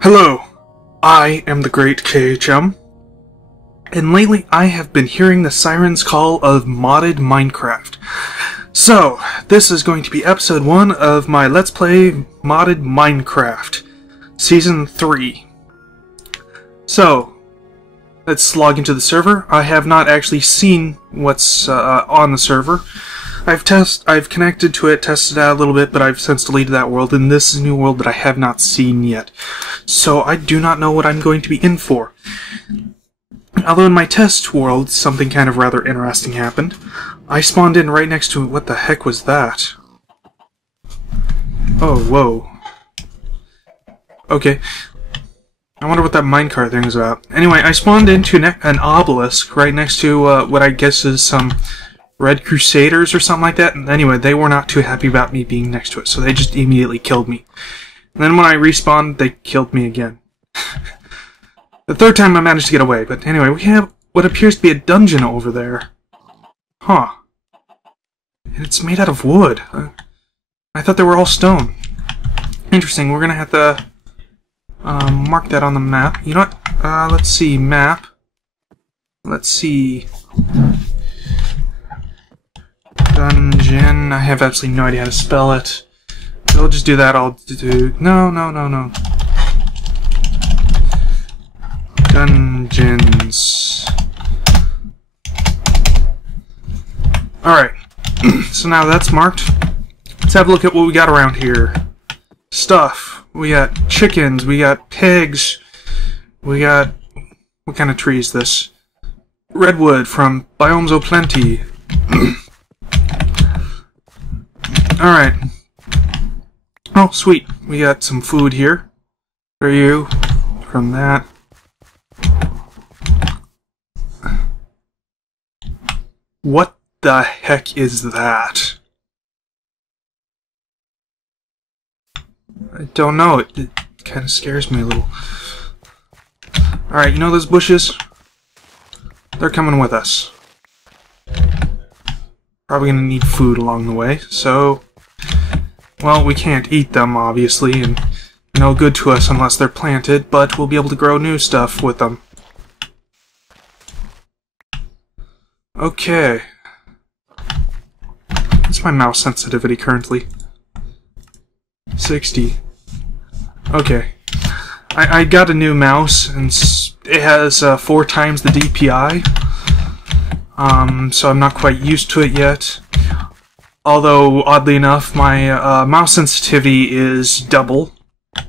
Hello, I am the Great KHM, and lately I have been hearing the siren's call of modded Minecraft. So, this is going to be episode 1 of my Let's Play Modded Minecraft, Season 3. So, let's log into the server. I have not actually seen what's on the server. I've connected to it, tested it out a little bit, but I've since deleted that world, and this is a new world that I have not seen yet. So I do not know what I'm going to be in for. Although in my test world, something kind of rather interesting happened. I spawned in right next to... What the heck was that? Oh, whoa. Okay. I wonder what that minecart thing is about. Anyway, I spawned into an obelisk right next to what I guess is some... Red Crusaders or something like that, and anyway, they were not too happy about me being next to it, so they just immediately killed me. And then when I respawned, they killed me again. The third time I managed to get away, but anyway, we have what appears to be a dungeon over there. Huh. And it's made out of wood. I thought they were all stone. Interesting, we're gonna have to mark that on the map. You know what? Let's see, map. Let's see... Dungeon. I have absolutely no idea how to spell it. I'll just do that. I'll do... No. Dungeons. Alright. So now that's marked. Let's have a look at what we got around here. Stuff. We got chickens. We got pigs. We got... What kind of tree is this? Redwood from Biomes O Plenty. Alright. Oh, sweet. We got some food here. For you. From that. What the heck is that? I don't know. It kind of scares me a little. Alright, you know those bushes? They're coming with us. Probably gonna need food along the way, so... Well, we can't eat them, obviously, and no good to us unless they're planted, but we'll be able to grow new stuff with them. Okay. What's my mouse sensitivity currently? 60. Okay. I got a new mouse, and it has 4 times the DPI. So I'm not quite used to it yet. Although, oddly enough, my mouse sensitivity is double.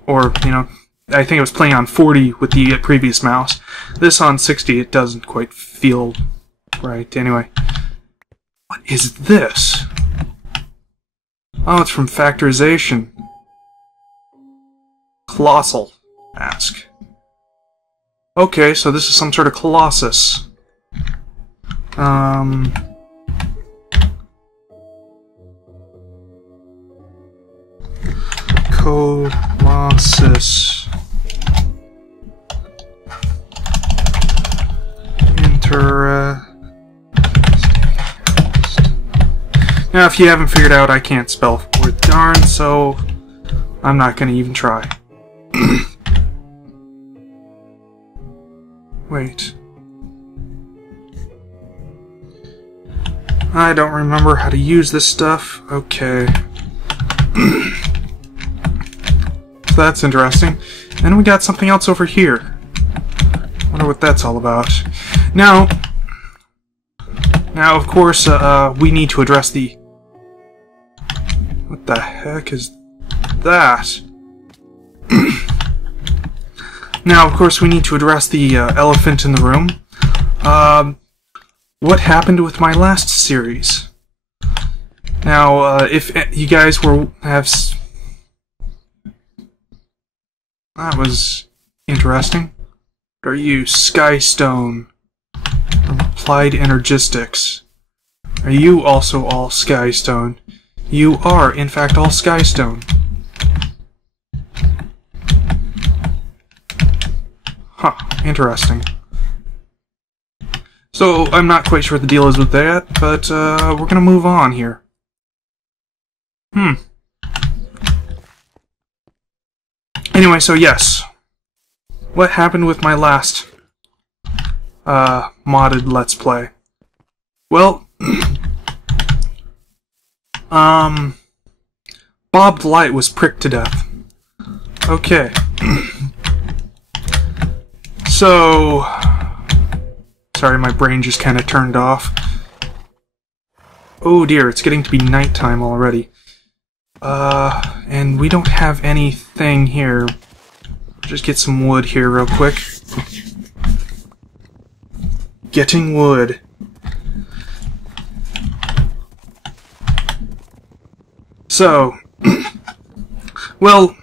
Or, you know, I think it was playing on 40 with the previous mouse. This on 60, it doesn't quite feel right. Anyway. What is this? Oh, it's from factorization. Colossal. Ask. Okay, so this is some sort of colossus. Colossus. Now, if you haven't figured out, I can't spell worth darn, so I'm not going to even try. Wait. I don't remember how to use this stuff. Okay. So that's interesting. And we got something else over here. Wonder what that's all about. Now, of course, we need to address the... What the heck is that? Now, of course, we need to address the elephant in the room. What happened with my last series? Now, if you guys that was interesting. What are you, Skystone? Applied Energistics. Are you also all Skystone? You are, in fact, all Skystone. Huh, interesting. So, I'm not quite sure what the deal is with that, but we're gonna move on here. Anyway, so yes. what happened with my last modded Let's Play? Well, Bob the Light was pricked to death. Okay. So, sorry, my brain just kind of turned off. Oh dear, it's getting to be nighttime already. And we don't have anything here. Just get some wood here real quick. Getting wood. So, well,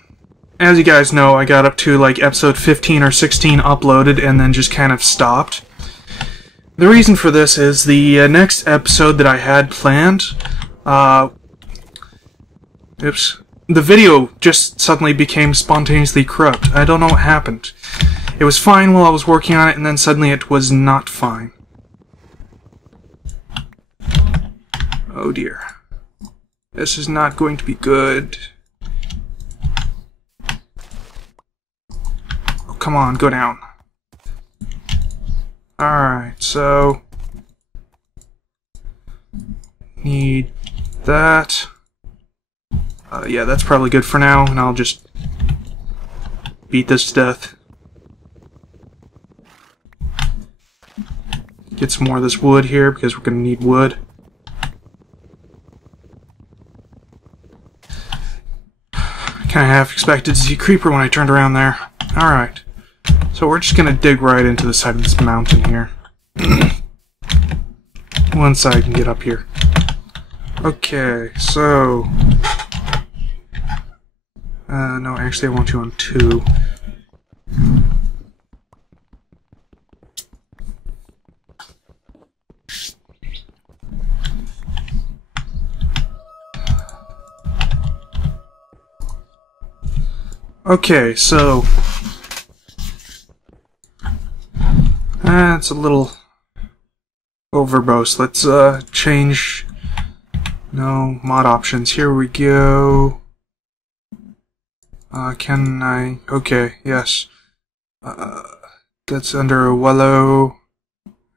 as you guys know, I got up to like episode 15 or 16 uploaded and then just kind of stopped. The reason for this is the next episode that I had planned, the video just suddenly became spontaneously corrupt. I don't know what happened. It was fine while I was working on it, and then suddenly it was not fine. Oh dear. This is not going to be good. Oh, come on, go down. Alright, so... need that. Yeah, that's probably good for now, and I'll just beat this to death. Get some more of this wood here, because we're going to need wood. Kind of half expected to see a creeper when I turned around there. Alright. So we're just going to dig right into the side of this mountain here. Once I can get up here. Okay, so... no, actually I want you on 2. Okay, so... that's a little overbose. Let's change... no, mod options. Here we go. Can I... okay, yes. That's under Wello,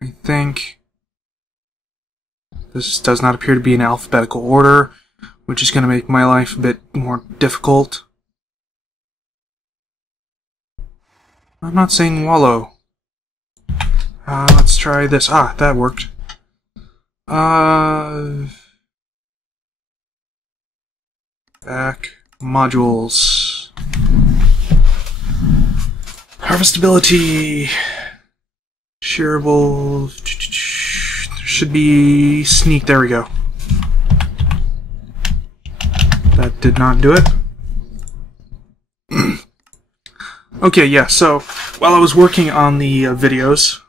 I think. This does not appear to be in alphabetical order, which is going to make my life a bit more difficult. I'm not saying Wallow. Let's try this. Ah, that worked. Back modules. Harvestability. Shareable. Should be sneak. There we go. That did not do it. Okay, yeah, so while I was working on the videos,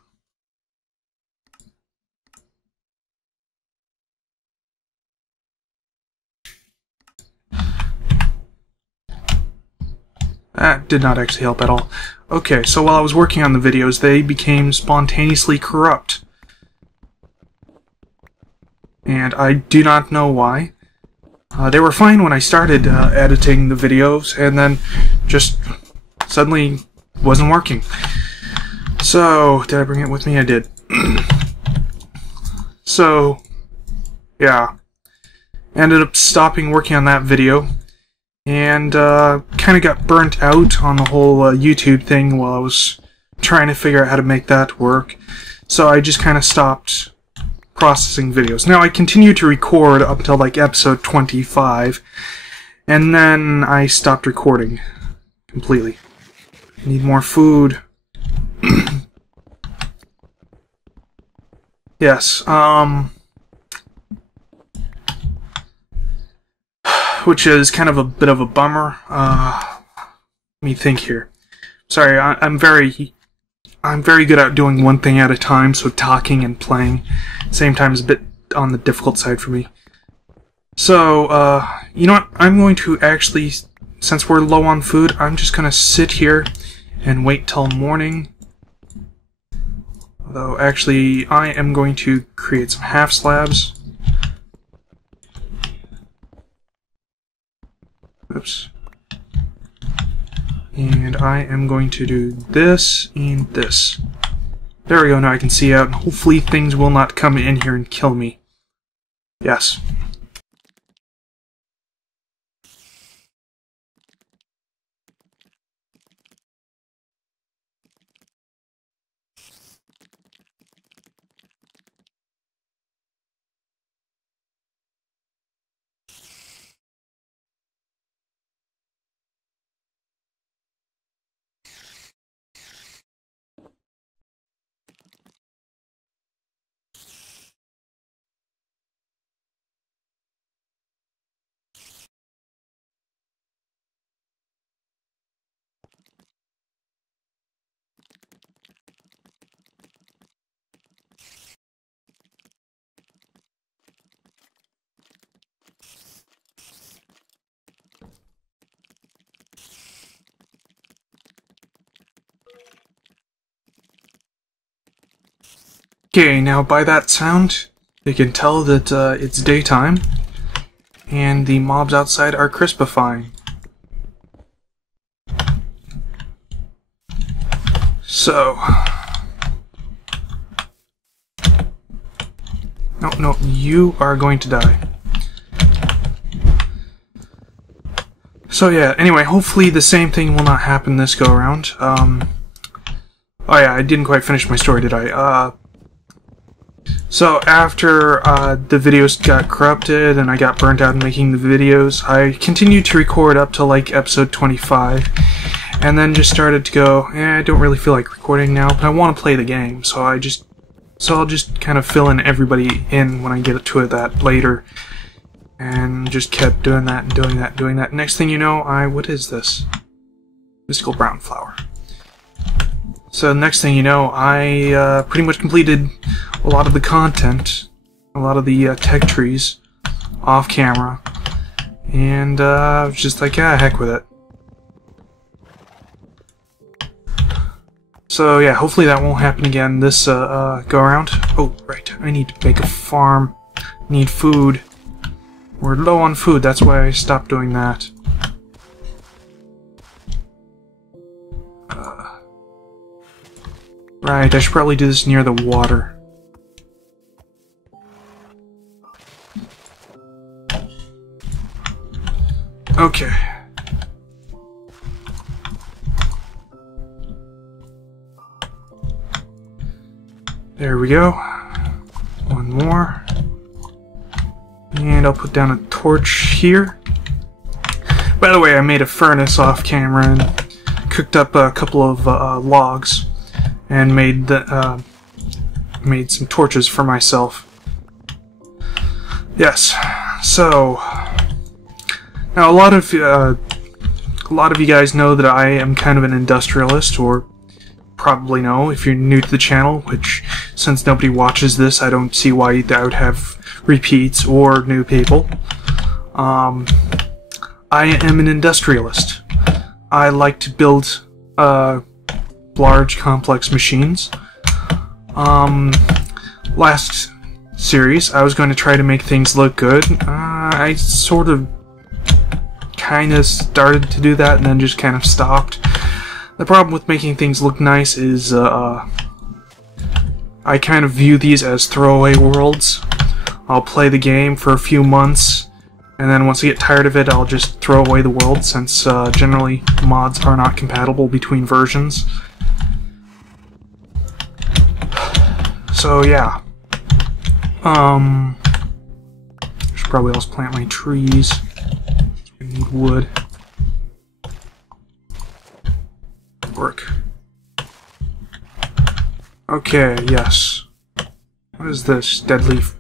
that did not actually help at all. Okay, so while I was working on the videos, they became spontaneously corrupt. And I do not know why. They were fine when I started editing the videos, and then just suddenly wasn't working. So, did I bring it with me? I did. So, yeah. Ended up stopping working on that video, and kind of got burnt out on the whole YouTube thing while I was trying to figure out how to make that work. So I just kind of stopped processing videos. Now, I continued to record up until like episode 25, and then I stopped recording completely. Need more food. Yes, which is kind of a bit of a bummer. Let me think here. Sorry, I'm very good at doing one thing at a time, so talking and playing at the same time is a bit on the difficult side for me. So, you know what? I'm going to actually, since we're low on food, I'm just going to sit here and wait till morning. Although, actually, I am going to create some half slabs. Oops. And I am going to do this and this. There we go, now I can see out, and hopefully things will not come in here and kill me. Yes. Okay, now by that sound, you can tell that it's daytime, and the mobs outside are crispifying. So... No, you are going to die. So yeah, anyway, hopefully the same thing will not happen this go-around. Oh yeah, I didn't quite finish my story, did I? So after the videos got corrupted and I got burnt out in making the videos, I continued to record up to like episode 25, and then just started to go, I don't really feel like recording now, but I want to play the game, so I'll just kind of fill in everybody in when I get to that later, and just kept doing that and doing that and doing that. Next thing you know, what is this? Mystical brown flower. So next thing you know, I pretty much completed a lot of the content, a lot of the tech trees, off camera, and I was just like, yeah, heck with it. So yeah, hopefully that won't happen again this go around. Oh, right, I need to make a farm. Need food. We're low on food, that's why I stopped doing that. Right, I should probably do this near the water. Okay. There we go. One more. And I'll put down a torch here. By the way, I made a furnace off camera and cooked up a couple of logs. And made some torches for myself. Yes. So now a lot of you guys know that I am kind of an industrialist, or probably know if you're new to the channel. Which, since nobody watches this, I don't see why I would have repeats or new people. I am an industrialist. I like to build large, complex machines. Last series, I was going to try to make things look good. I sort of kind of started to do that and then just kind of stopped. The problem with making things look nice is I kind of view these as throwaway worlds. I'll play the game for a few months, and then once I get tired of it, I'll just throw away the world, since generally mods are not compatible between versions. So yeah, I should probably also plant my trees. I need wood. Work. Okay, yes. What is this? Dead leaf.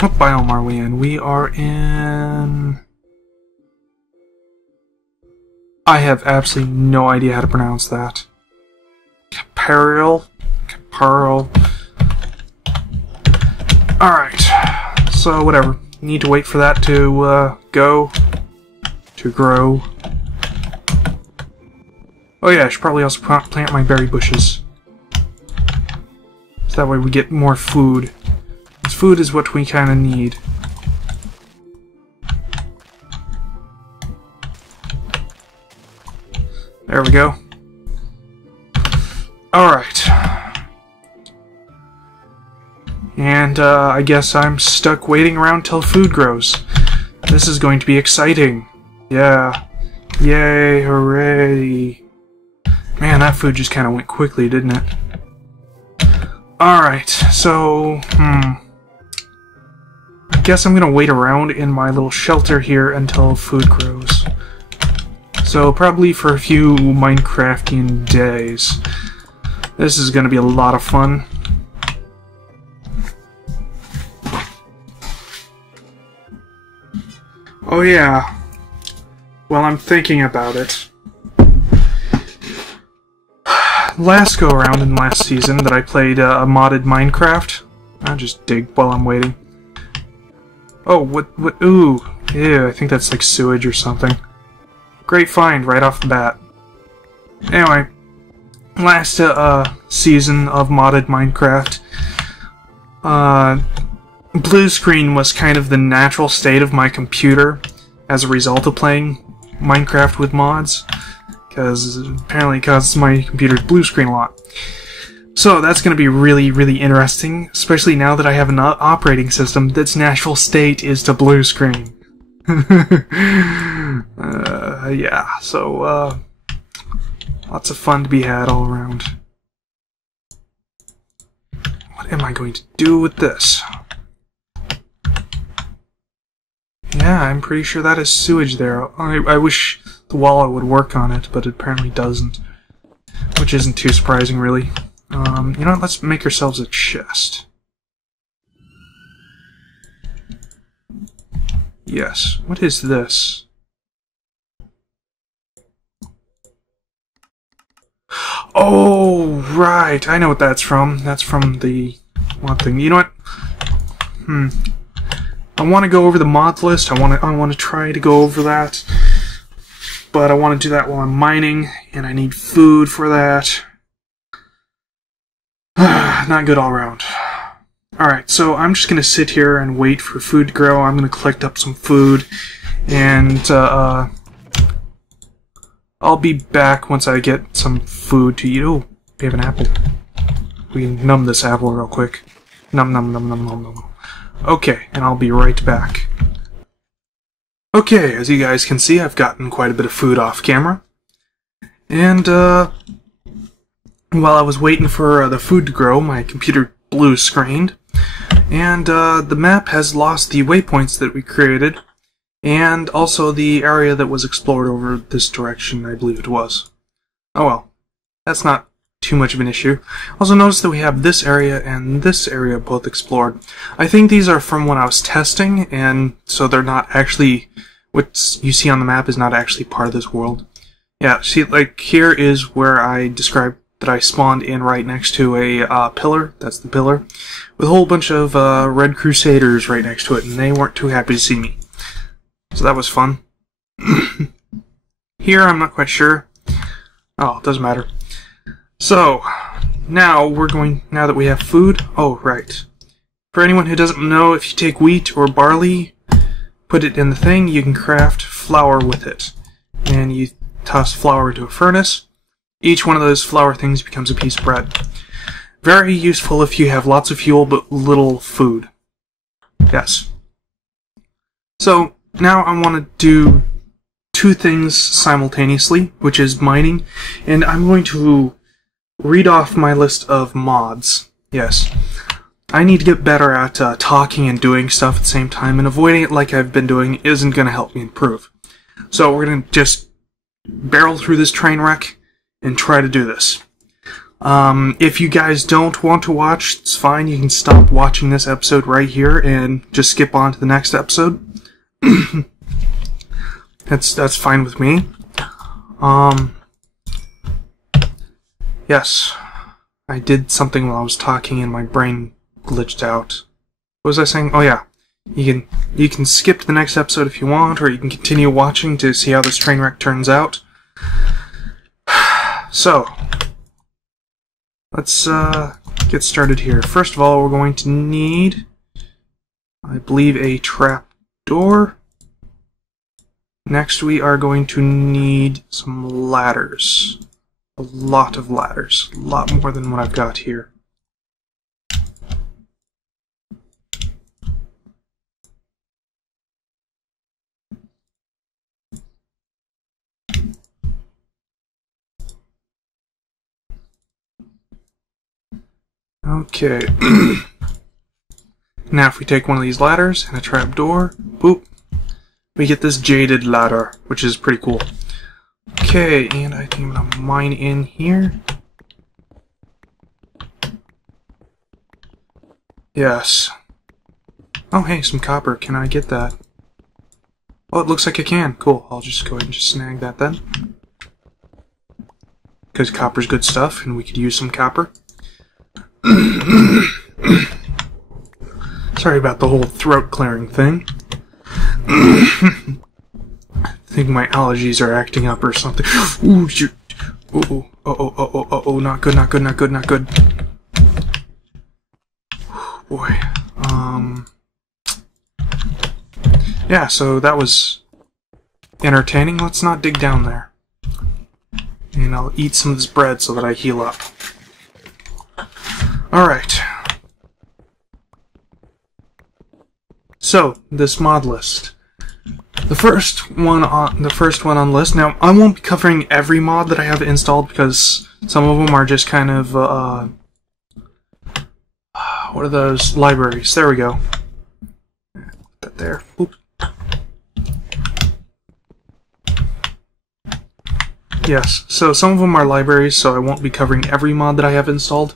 What biome are we in? We are in... I have absolutely no idea how to pronounce that. Caparil? Caparil? Alright, so whatever. Need to wait for that to grow. Oh yeah, I should probably also plant my berry bushes. So that way we get more food. Because food is what we kind of need. There we go. Alright. And, I guess I'm stuck waiting around till food grows. This is going to be exciting. Yeah. Yay, hooray. Man, that food just kind of went quickly, didn't it? Alright, so, I guess I'm gonna wait around in my little shelter here until food grows. So, probably for a few Minecraftian days. This is gonna be a lot of fun. Oh yeah. Well, I'm thinking about it. Last go around in last season that I played a modded Minecraft. I'll just dig while I'm waiting. Oh, what, ooh, ew, I think that's like sewage or something. Great find right off the bat. Anyway, last season of modded Minecraft, blue screen was kind of the natural state of my computer as a result of playing Minecraft with mods. Because apparently it causes my computer's blue screen a lot. So that's going to be really, really interesting, especially now that I have an operating system that's natural state is to blue screen. Yeah, so lots of fun to be had all around. What am I going to do with this? Yeah, I'm pretty sure that is sewage there. I wish the wallet would work on it, but it apparently doesn't. Which isn't too surprising, really. You know what, let's make ourselves a chest. Yes, what is this? Oh, right, I know what that's from. That's from the mod thing. You know what? I want to go over the mod list. I want to try to go over that. But I want to do that while I'm mining, and I need food for that. Not good all around. Alright, so I'm just going to sit here and wait for food to grow. I'm going to collect up some food, and I'll be back once I get some food to eat. Oh, we have an apple. We can numb this apple real quick. Num num num num num num. Okay, and I'll be right back. Okay, as you guys can see, I've gotten quite a bit of food off camera. And, while I was waiting for the food to grow, my computer blue screened. And, the map has lost the waypoints that we created, and also the area that was explored over this direction, I believe it was. Oh well, that's not too much of an issue. Also notice that we have this area and this area both explored. I think these are from when I was testing, and so they're not actually, what you see on the map is not actually part of this world. Yeah, see, like, here is where I described that I spawned in right next to a pillar, that's the pillar, with a whole bunch of Red Crusaders right next to it, and they weren't too happy to see me. So that was fun. Here, I'm not quite sure. Oh, it doesn't matter. So, now that we have food, oh, right. For anyone who doesn't know, if you take wheat or barley, put it in the thing, you can craft flour with it. And you toss flour into a furnace. Each one of those flour things becomes a piece of bread. Very useful if you have lots of fuel but little food. Yes. So, now I want to do two things simultaneously, which is mining, and I'm going to read off my list of mods. Yes. I need to get better at talking and doing stuff at the same time, and avoiding it like I've been doing isn't going to help me improve. So we're going to just barrel through this train wreck and try to do this. If you guys don't want to watch, it's fine. You can stop watching this episode right here and just skip on to the next episode. That's fine with me. Yes, I did something while I was talking and my brain glitched out. What was I saying? Oh yeah, you can skip to the next episode if you want, or you can continue watching to see how this train wreck turns out. So, let's get started here. First of all, we're going to need, I believe, a trap door. Next we are going to need some ladders. A lot of ladders. A lot more than what I've got here. Okay. Now if we take one of these ladders and a trapdoor, boop, we get this jaded ladder, which is pretty cool. Okay, and I think I'm gonna mine in here. Yes. Oh hey, some copper. Can I get that? Oh, it looks like I can. Cool. I'll just go ahead and just snag that then. Because copper's good stuff, and we could use some copper. Sorry about the whole throat clearing thing. I think my allergies are acting up or something. Ooh, shoot. Oh, not good, not good, not good, not good. Boy. Yeah, so that was entertaining. Let's not dig down there. And I'll eat some of this bread so that I heal up. Alright. So, this mod list. The first one on the list. Now, I won't be covering every mod that I have installed because some of them are just kind of what are those? Libraries. There we go. Put that there. Oop. Yes, so some of them are libraries, so I won't be covering every mod that I have installed,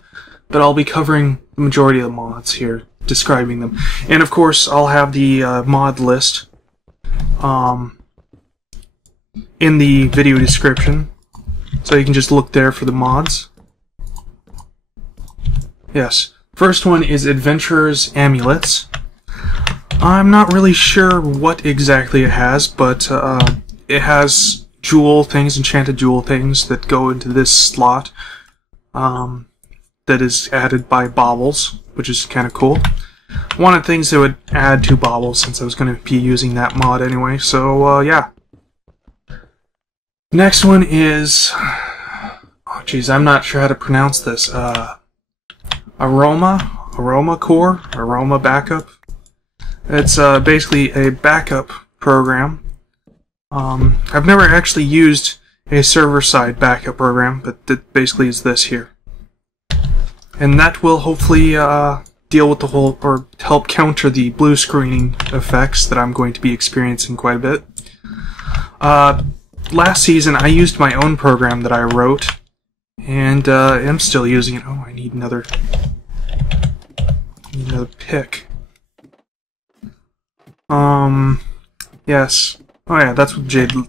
but I'll be covering the majority of the mods here, describing them. And of course, I'll have the mod list in the video description, so you can just look there for the mods. Yes, first one is Adventurer's Amulets. I'm not really sure what exactly it has, but it has jewel things, enchanted jewel things that go into this slot that is added by Baubles, which is kind of cool. Wanted things that would add to Baubles since I was going to be using that mod anyway, so yeah. Next one is, oh geez, I'm not sure how to pronounce this. AromaBackup. It's basically a backup program. I've never actually used a server-side backup program, but that basically is this here. And that will hopefully deal with the whole, or help counter the blue screening effects that I'm going to be experiencing quite a bit. Last season I used my own program that I wrote, and I'm still using it. Oh, I need another pick. Yes. Oh yeah, that's what Jaded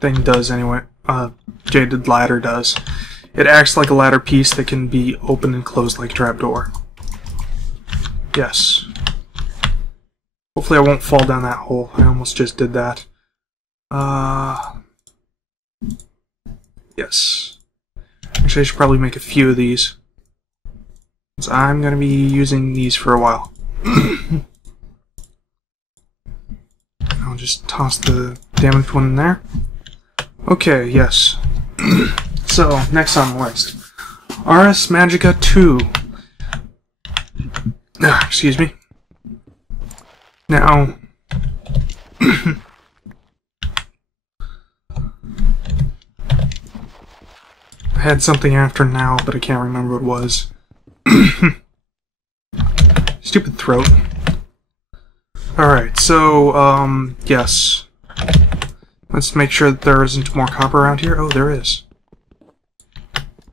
thing does anyway. Jaded ladder does. It acts like a ladder piece that can be opened and closed like a trapdoor. Yes. Hopefully I won't fall down that hole. I almost just did that. Yes. Actually, I should probably make a few of these, since I'm going to be using these for a while. I'll just toss the damaged one in there. Okay, yes. So, next on the list. Ars Magica 2. Excuse me. Now... I had something after now, but I can't remember what it was. Stupid throat. Alright, so, yes. Let's make sure that there isn't more copper around here. Oh, there is.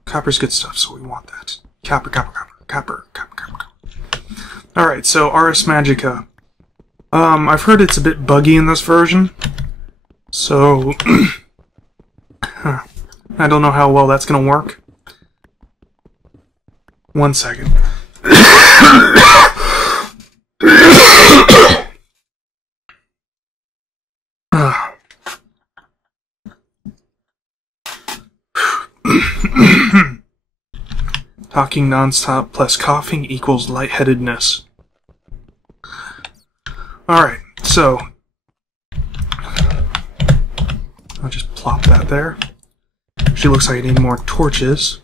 Copper's good stuff, so we want that. Copper. Alright, so Ars Magica. I've heard it's a bit buggy in this version. So... I don't know how well that's gonna work. 1 second. Talking non-stop plus coughing equals lightheadedness. Alright, so I'll just plop that there. She looks like I need more torches.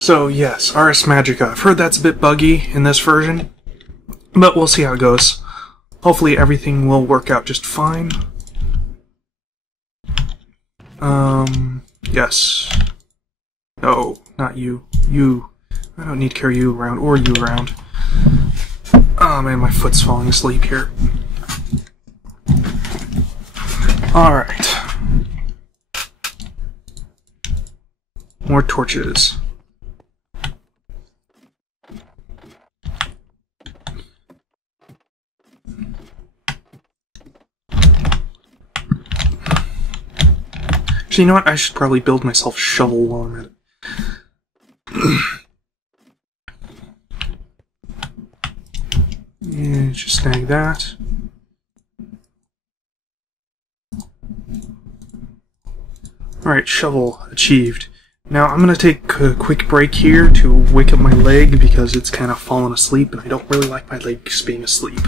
So yes, Ars Magica. I've heard that's a bit buggy in this version, but we'll see how it goes. Hopefully everything will work out just fine. Yes. No, not you. You. I don't need to carry you around, or you around. Oh man, my foot's falling asleep here. Alright. More torches. Actually, you know what? I should probably build myself a shovel while I'm at it. Yeah, just snag that. Alright, shovel achieved. Now I'm going to take a quick break here to wake up my leg because it's kind of fallen asleep and I don't really like my legs being asleep.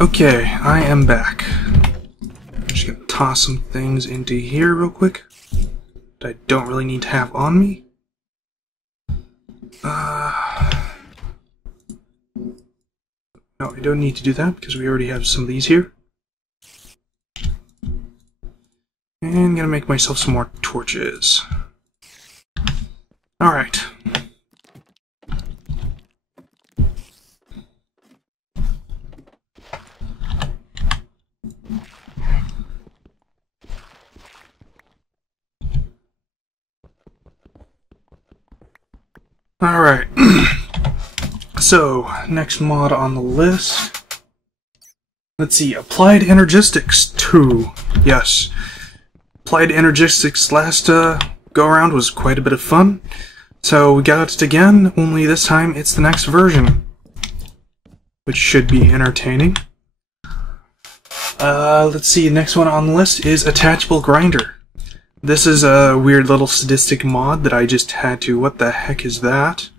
Okay, I am back. I'm just gonna toss some things into here real quick that I don't really need to have on me. No, I don't need to do that because we already have some of these here. And I'm gonna make myself some more torches. Alright. Alright. So, next mod on the list. Let's see, Applied Energistics 2. Yes. Applied Energistics last go-around was quite a bit of fun. So we got it again, only this time it's the next version. Which should be entertaining. Let's see, next one on the list is Attachable Grinder. This is a weird little sadistic mod that I just had to... What the heck is that?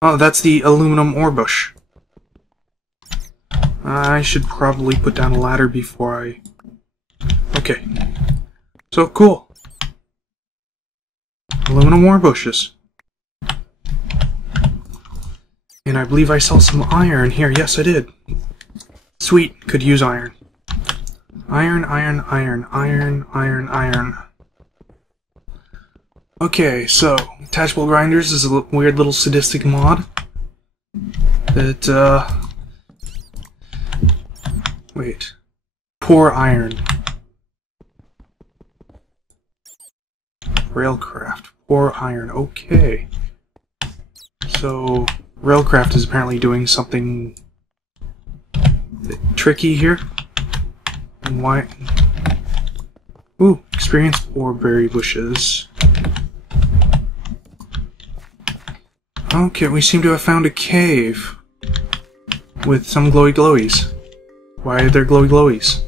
Oh, that's the aluminum ore bush. I should probably put down a ladder before I... Okay. So, cool. Aluminum ore bushes. And I believe I saw some iron here. Yes, I did. Sweet. Could use iron. Iron, iron, iron, iron, iron, iron. Okay, so, Attachable Grinders is a weird little sadistic mod that, wait. Pour iron. Railcraft. Pour iron. Okay. So, Railcraft is apparently doing something tricky here. And why? Ooh, experienced ore berry bushes. Okay, we seem to have found a cave with some glowy glowies. Why are there glowy glowies?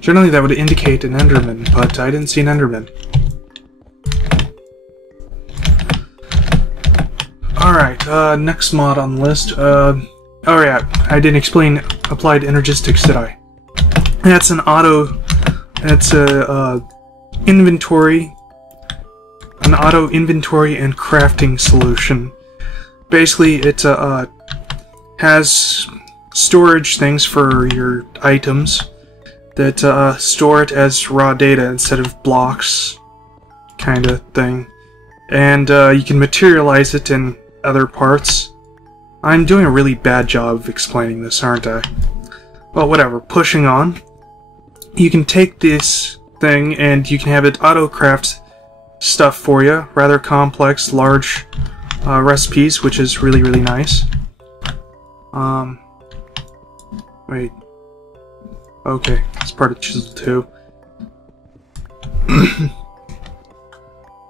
Generally that would indicate an Enderman, but I didn't see an Enderman. Alright, next mod on the list. Oh yeah, I didn't explain Applied Energistics, did I? That's an auto... That's a, inventory... An auto inventory and crafting solution. Basically, it has storage things for your items that store it as raw data instead of blocks, kind of thing. And you can materialize it in other parts. I'm doing a really bad job of explaining this, aren't I? Well, whatever. Pushing on. You can take this thing and you can have it auto-craft stuff for you. Rather complex, large recipes, which is really, really nice. Wait. Okay, it's part of Chisel 2.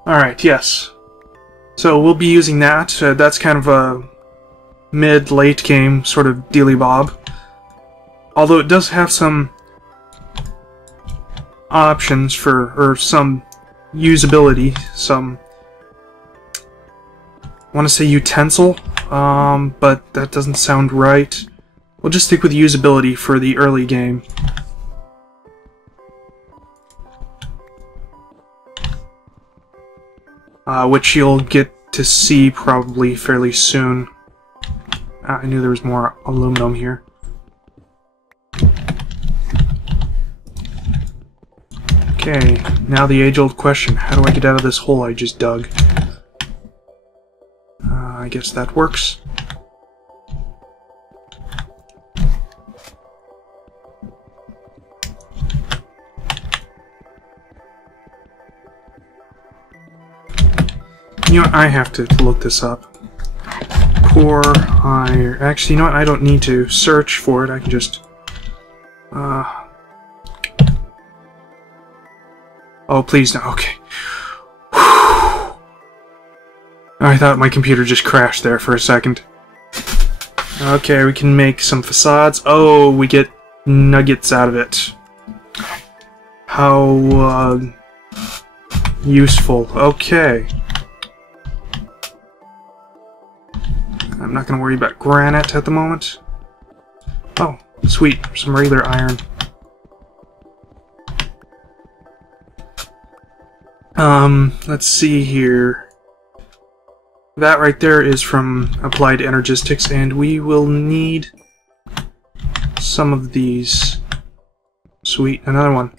Alright, yes. So we'll be using that. That's kind of a mid-late game sort of dealy-bob. Although it does have some options for, or some usability, some... I want to say utensil, but that doesn't sound right. We'll just stick with usability for the early game. Which you'll get to see probably fairly soon. I knew there was more aluminum here. Okay, now the age-old question. How do I get out of this hole I just dug? I guess that works. You know what? I have to look this up. Pour iron. Actually, you know what? I don't need to search for it. I can just... Oh, please no. Okay. I thought my computer just crashed there for a second. Okay, we can make some facades. Oh, we get nuggets out of it. How useful. Okay. I'm not going to worry about granite at the moment. Oh, sweet. Some regular iron. Let's see here. That right there is from Applied Energistics, and we will need some of these. Sweet, another one.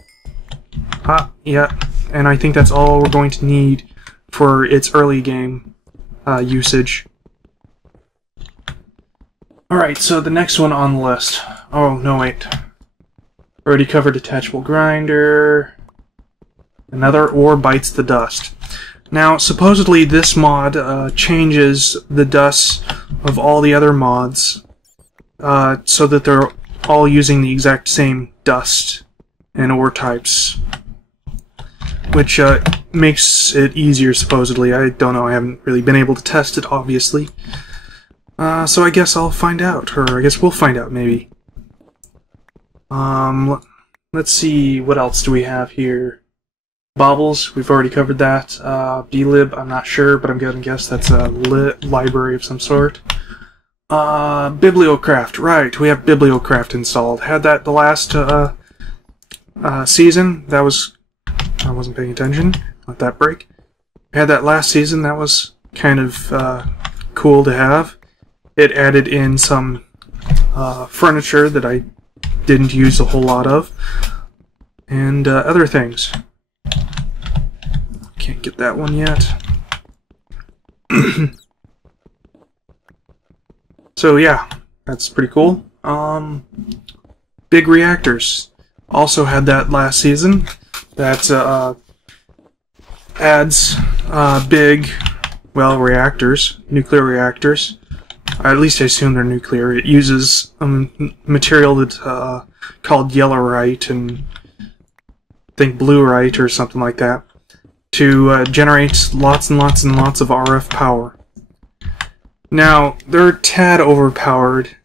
Ah, yeah, and I think that's all we're going to need for its early game usage. Alright, so the next one on the list. Oh, no, wait. Already covered Attachable Grinder. Another ore bites the dust. Now, supposedly this mod changes the dust of all the other mods so that they're all using the exact same dust and ore types, which makes it easier, supposedly. I don't know, I haven't really been able to test it, obviously. So I guess I'll find out, or I guess we'll find out, maybe. Let's see, what else do we have here? Baubles, we've already covered that. BdLib, I'm not sure, but I'm going to guess that's a library of some sort. Bibliocraft, right, we have BiblioCraft installed. Had that the last season. That was... I wasn't paying attention. Let that break. Had that last season. That was kind of cool to have. It added in some furniture that I didn't use a whole lot of. And other things. Can't get that one yet. So yeah, that's pretty cool. Big Reactors also had that last season. That adds big, well, reactors, nuclear reactors. At least I assume they're nuclear. It uses material that's called yellowite and I think bluerite or something like that to generate lots and lots and lots of RF power. Now, they're a tad overpowered,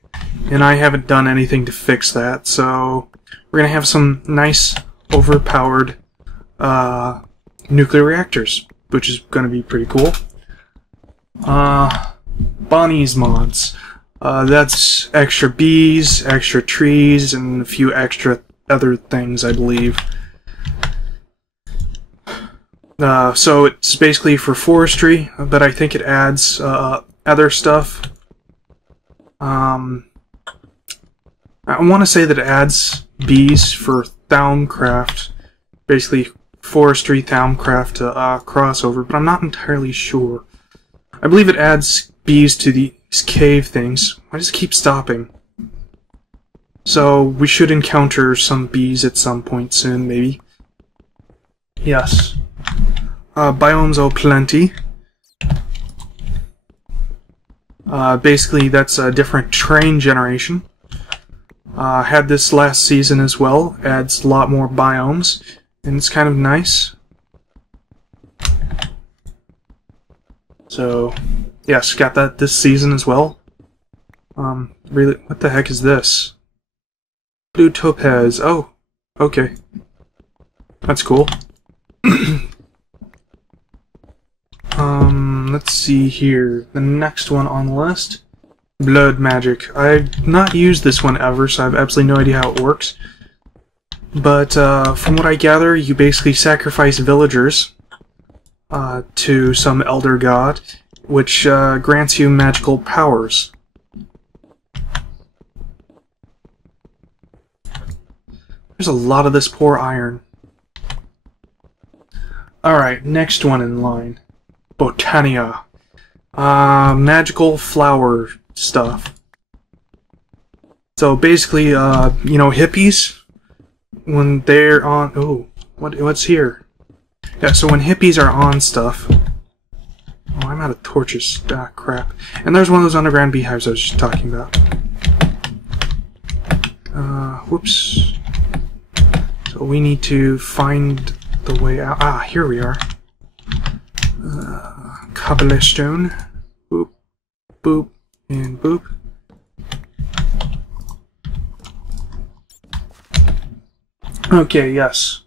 and I haven't done anything to fix that, so we're going to have some nice overpowered nuclear reactors, which is going to be pretty cool. Bonnie's mods. That's extra bees, extra trees, and a few extra other things, I believe. So it's basically for forestry, but I think it adds other stuff. I want to say that it adds bees for Thaumcraft, basically forestry Thaumcraft crossover, but I'm not entirely sure. I believe it adds bees to these cave things. Why does it keep stopping? So we should encounter some bees at some point soon, maybe. Yes. Biomes O Plenty. Basically, that's a different train generation. Had this last season as well. Adds a lot more biomes, and it's kind of nice. So, yes, got that this season as well. Really, what the heck is this? Blue topaz. Oh, okay. That's cool. Let's see here. The next one on the list. Blood Magic. I've not used this one ever, so I have absolutely no idea how it works. But from what I gather, you basically sacrifice villagers to some elder god, which grants you magical powers. There's a lot of this poor iron. Alright, next one in line. Botania. Magical flower stuff. So basically, you know, hippies, when they're on... Oh, what's here? Yeah, so when hippies are on stuff... Oh, I'm out of torches. Ah, crap. And there's one of those underground beehives I was just talking about. Whoops. So we need to find the way out. Ah, here we are. Cobblestone. Boop, boop, and boop. Okay, yes.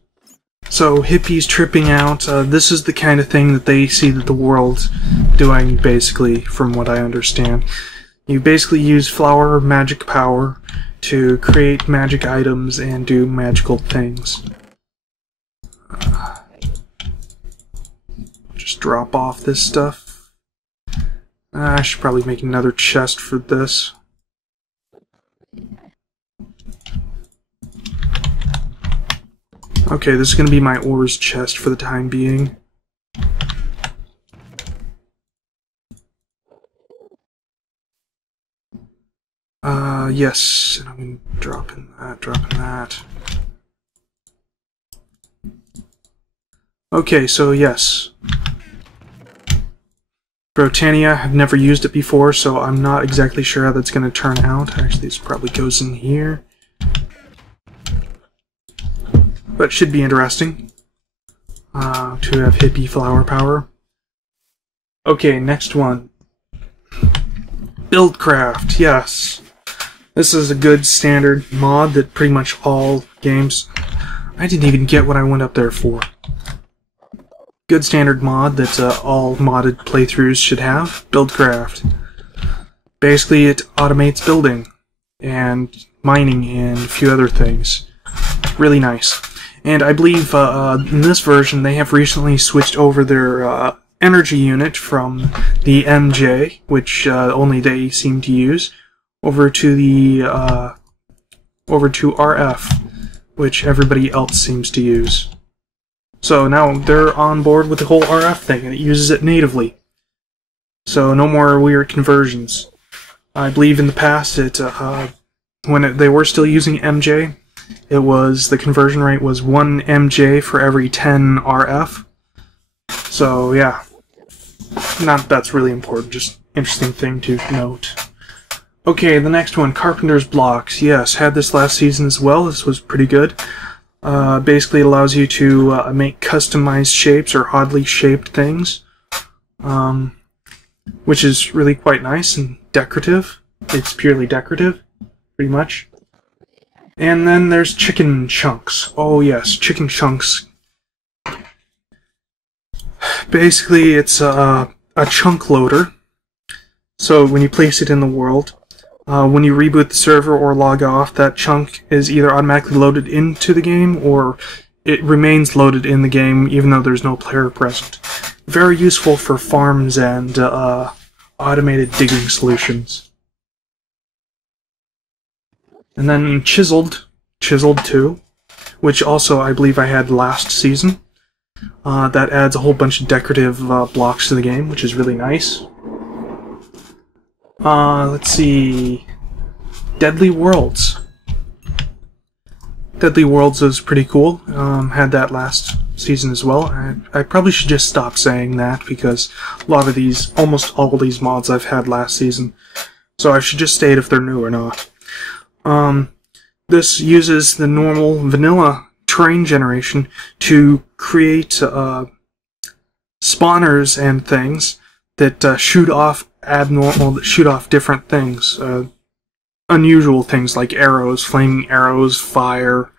So, hippies tripping out, this is the kind of thing that they see that the world's doing, basically, from what I understand. You basically use flower magic power to create magic items and do magical things. Just drop off this stuff. I should probably make another chest for this. Okay, this is going to be my ores chest for the time being. Yes, and I'm going to drop in that. Okay, so yes. Botania, I've never used it before, so I'm not exactly sure how that's going to turn out. Actually, this probably goes in here. But it should be interesting to have hippie flower power. Okay, next one. BuildCraft, yes. This is a good standard mod that pretty much all games... I didn't even get what I went up there for. Good standard mod that all modded playthroughs should have. BuildCraft. Basically, it automates building and mining and a few other things. Really nice. And I believe in this version they have recently switched over their energy unit from the MJ, which only they seem to use, over to the RF, which everybody else seems to use. So now they're on board with the whole RF thing, and it uses it natively. So no more weird conversions. I believe in the past, they were still using MJ, the conversion rate was 1 MJ for every 10 RF. So yeah, not that's really important, just interesting thing to note. Okay, the next one, Carpenter's blocks. Yes, had this last season as well. This was pretty good. Basically, it allows you to make customized shapes or oddly shaped things, which is really quite nice and decorative. It's purely decorative, pretty much. And then there's chicken chunks. Oh yes, chicken chunks. Basically, it's a chunk loader. So when you place it in the world, when you reboot the server or log off, that chunk is either automatically loaded into the game or it remains loaded in the game even though there's no player present. Very useful for farms and automated digging solutions. And then Chiseled 2, which also I believe I had last season. That adds a whole bunch of decorative blocks to the game, which is really nice. Let's see... Deadly Worlds. Deadly Worlds is pretty cool. Had that last season as well. I probably should just stop saying that because a lot of these, almost all these mods I've had last season. So I should just state if they're new or not. This uses the normal vanilla terrain generation to create spawners and things that shoot off different things, unusual things like arrows, flaming arrows, fire,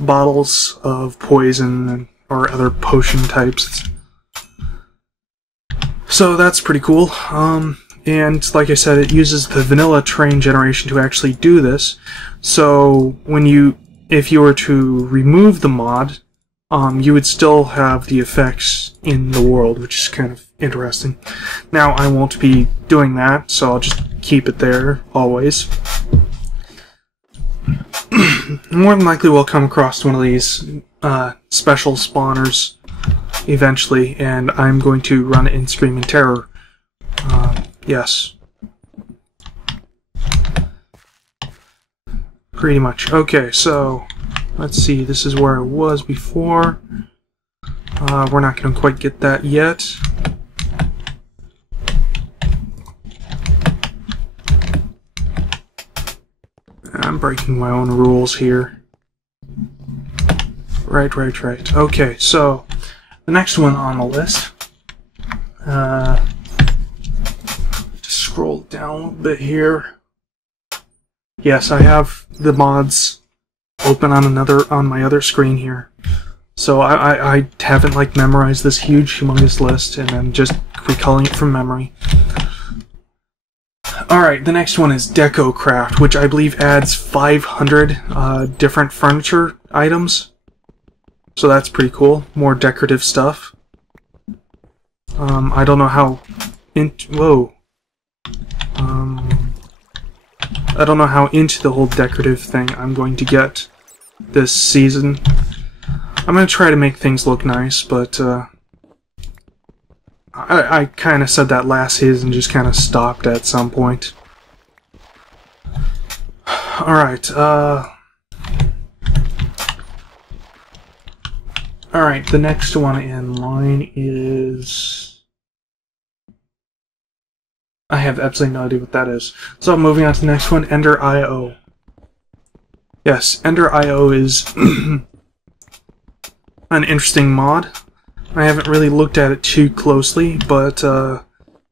bottles of poison or other potion types. So that's pretty cool. And like I said, it uses the vanilla terrain generation to actually do this. So if you were to remove the mod, you would still have the effects in the world, which is kind of interesting. Now, I won't be doing that, so I'll just keep it there, always. More than likely we'll come across one of these special spawners eventually, and I'm going to run it in Scream and Terror. Yes. Pretty much. Okay, so let's see, this is where I was before. We're not going to quite get that yet. I'm breaking my own rules here. Right. Okay, so the next one on the list. Just scroll down a little bit here. Yes, I have the mods open on my other screen here. So I haven't like memorized this huge, humongous list, and I'm just recalling it from memory. Alright, the next one is BiblioCraft, which I believe adds 500 different furniture items. So that's pretty cool. More decorative stuff. I don't know how... I don't know how into the whole decorative thing I'm going to get this season. I'm going to try to make things look nice, but I kind of said that last season, just kind of stopped at some point. Alright, Alright, the next one in line is... I have absolutely no idea what that is. So moving on to the next one, Ender.io. Yes, Ender.io is an interesting mod. I haven't really looked at it too closely, but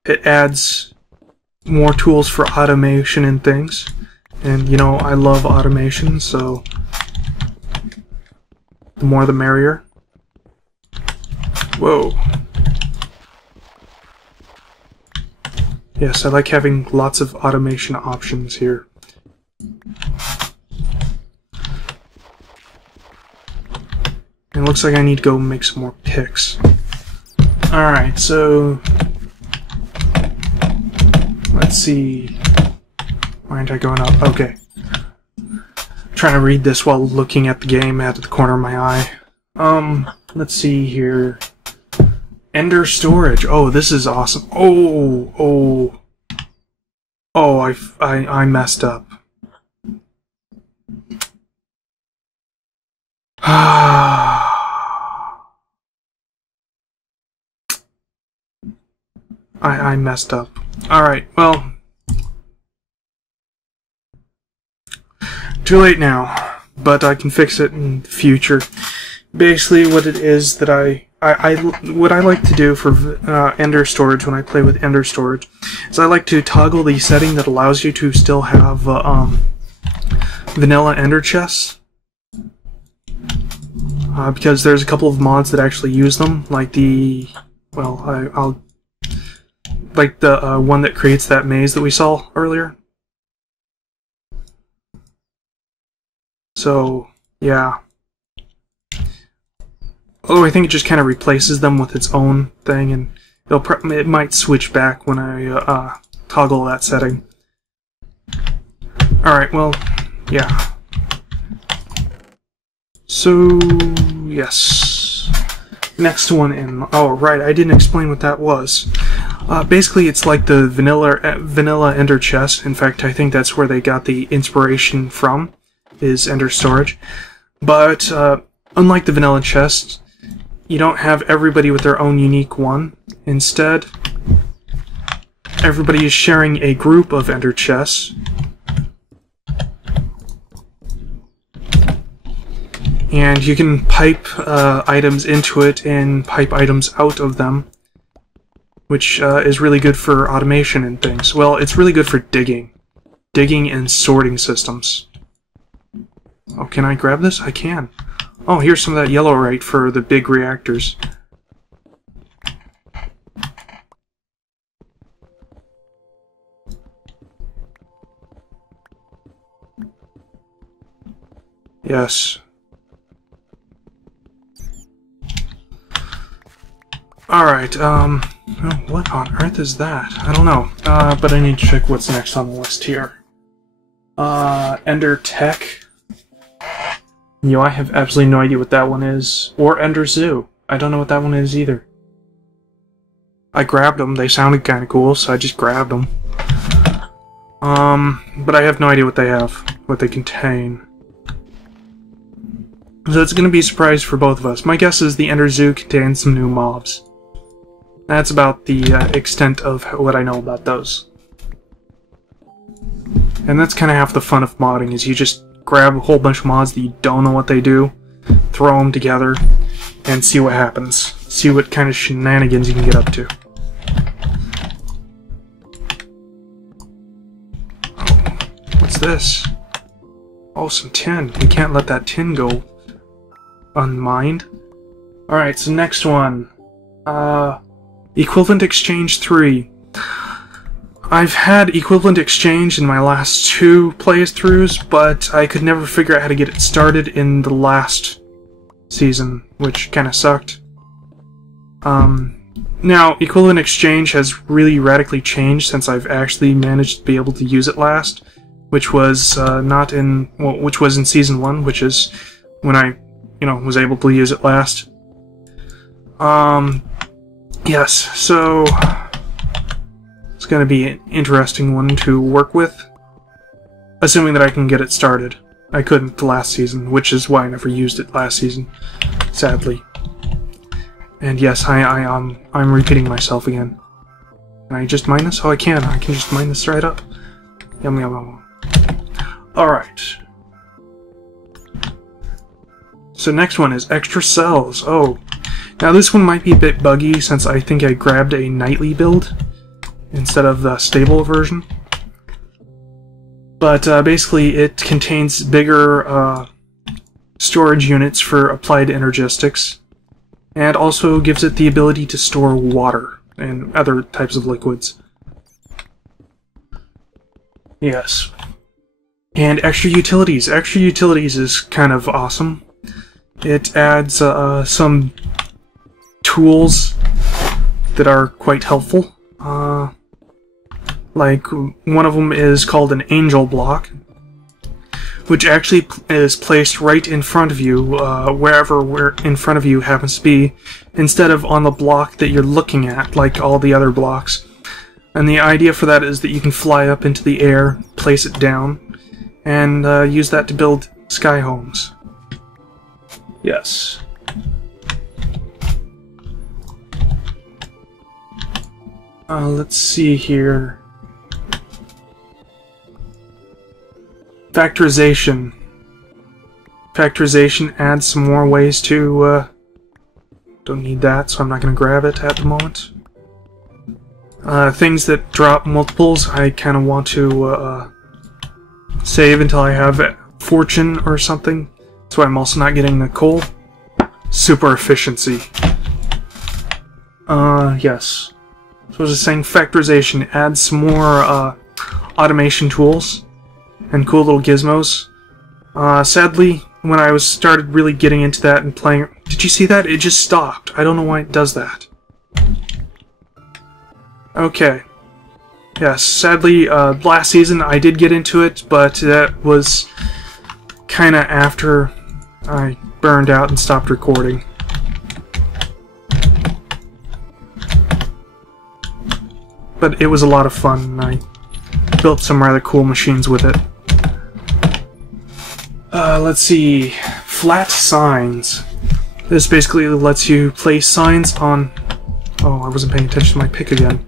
it adds more tools for automation and things. And, you know, I love automation, so the more the merrier. Whoa. Yes, I like having lots of automation options here. It looks like I need to go make some more picks. Alright, so... let's see... Why aren't I going up? Okay. I'm trying to read this while looking at the game out of the corner of my eye. Let's see here... Ender storage. Oh, this is awesome. Oh, I messed up. I messed up. Alright, well... too late now, but I can fix it in the future. Basically, what it is that what I like to do for Ender storage when I play with Ender storage is I like to toggle the setting that allows you to still have vanilla Ender chests. Because there's a couple of mods that actually use them, like the... well, I'll... like the one that creates that maze that we saw earlier. So, yeah. Although I think it just kind of replaces them with its own thing, and it might switch back when I toggle that setting. Alright, well, yeah. So, yes. Next one in... oh, right, I didn't explain what that was. Basically, it's like the vanilla Ender chest. In fact, I think that's where they got the inspiration from, is Ender storage. But, unlike the vanilla chest, you don't have everybody with their own unique one. Instead, everybody is sharing a group of Ender chests. And you can pipe items into it and pipe items out of them, which is really good for automation and things. Well, it's really good for digging and sorting systems. Oh, can I grab this? I can. Oh, here's some of that yellow right for the big reactors. Yes. Alright, oh, what on earth is that? I don't know, but I need to check what's next on the list here. Ender Tech. You know, I have absolutely no idea what that one is. Or Ender Zoo. I don't know what that one is either. I grabbed them, they sounded kinda cool, so I just grabbed them. But I have no idea what they have, what they contain. So it's gonna be a surprise for both of us. My guess is the Ender Zoo contains some new mobs. That's about the extent of what I know about those. And that's kind of half the fun of modding, is you just grab a whole bunch of mods that you don't know what they do, throw them together, and see what happens. See what kind of shenanigans you can get up to. Oh, what's this? Oh, some tin. We can't let that tin go unmined. Alright, so next one. Equivalent Exchange 3. I've had Equivalent Exchange in my last 2 playthroughs, but I could never figure out how to get it started in the last season, which kinda sucked. Now, Equivalent Exchange has really radically changed since I've actually managed to be able to use it last, which was which was in Season 1, which is when I, was able to use it last. Yes, so it's going to be an interesting one to work with, assuming that I can get it started. I couldn't the last season, which is why I never used it last season, sadly. And yes, I'm repeating myself again. Can I just mine this? Oh, I can just mine this right up. Yum yum yum. Alright. So next one is Extra Cells. Oh. Now this one might be a bit buggy since I think I grabbed a nightly build instead of the stable version. But basically it contains bigger storage units for applied Energistics, and also gives it the ability to store water and other types of liquids. Yes. And Extra Utilities. Extra Utilities is kind of awesome. It adds some tools that are quite helpful. Like, one of them is called an Angel Block, which actually is placed right in front of you, where in front of you happens to be, instead of on the block that you're looking at, like all the other blocks. And the idea for that is that you can fly up into the air, place it down, and use that to build sky homes. Yes. Let's see here. Factorization. Factorization adds some more ways to, don't need that, so I'm not going to grab it at the moment. Things that drop multiples, I kind of want to, save until I have fortune or something. That's why I'm also not getting the coal. Super efficiency. Yes. So I was just saying, factorization adds some more, automation tools and cool little gizmos. Sadly, when I started really getting into that and playing... Did you see that? It just stopped. I don't know why it does that. Okay. Yes, sadly, last season I did get into it, but that was kinda after I burned out and stopped recording. But it was a lot of fun, and I built some rather cool machines with it. Let's see. Flat signs. This basically lets you place signs on... Oh, I wasn't paying attention to my pick again.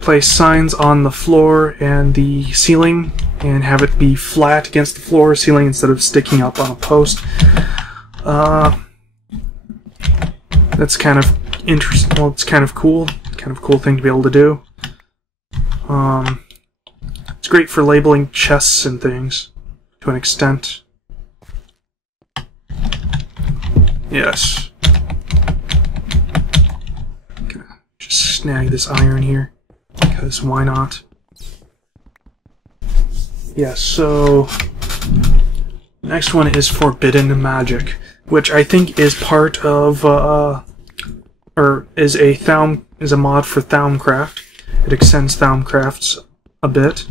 Place signs on the floor and the ceiling, and have it be flat against the floor or ceiling instead of sticking up on a post. That's kind of interesting. Well, it's kind of cool. Kind of cool thing to be able to do. It's great for labeling chests and things, to an extent. Yes. Gonna just snag this iron here, because why not? Yes, so... Next one is Forbidden Magic, which I think is part of, or is a mod for Thaumcraft. It extends Thaumcrafts a bit.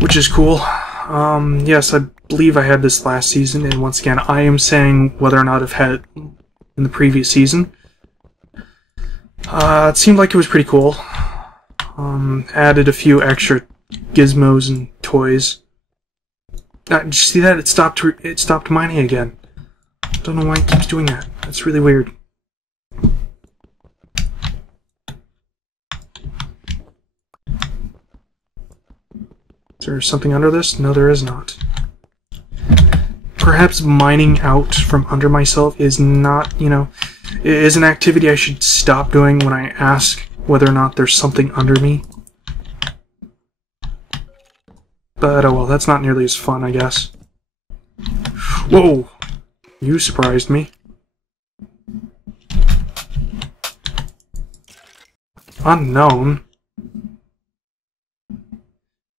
Which is cool. Yes, I believe I had this last season, and once again, I am saying whether or not I've had it in the previous season. It seemed like it was pretty cool. Added a few extra gizmos and toys. Did you see that? It stopped mining again. Don't know why it keeps doing that. That's really weird. Is there something under this? No, there is not. Perhaps mining out from under myself is not, it is an activity I should stop doing when I ask whether or not there's something under me. But, oh well, that's not nearly as fun, I guess. Whoa! You surprised me. Unknown?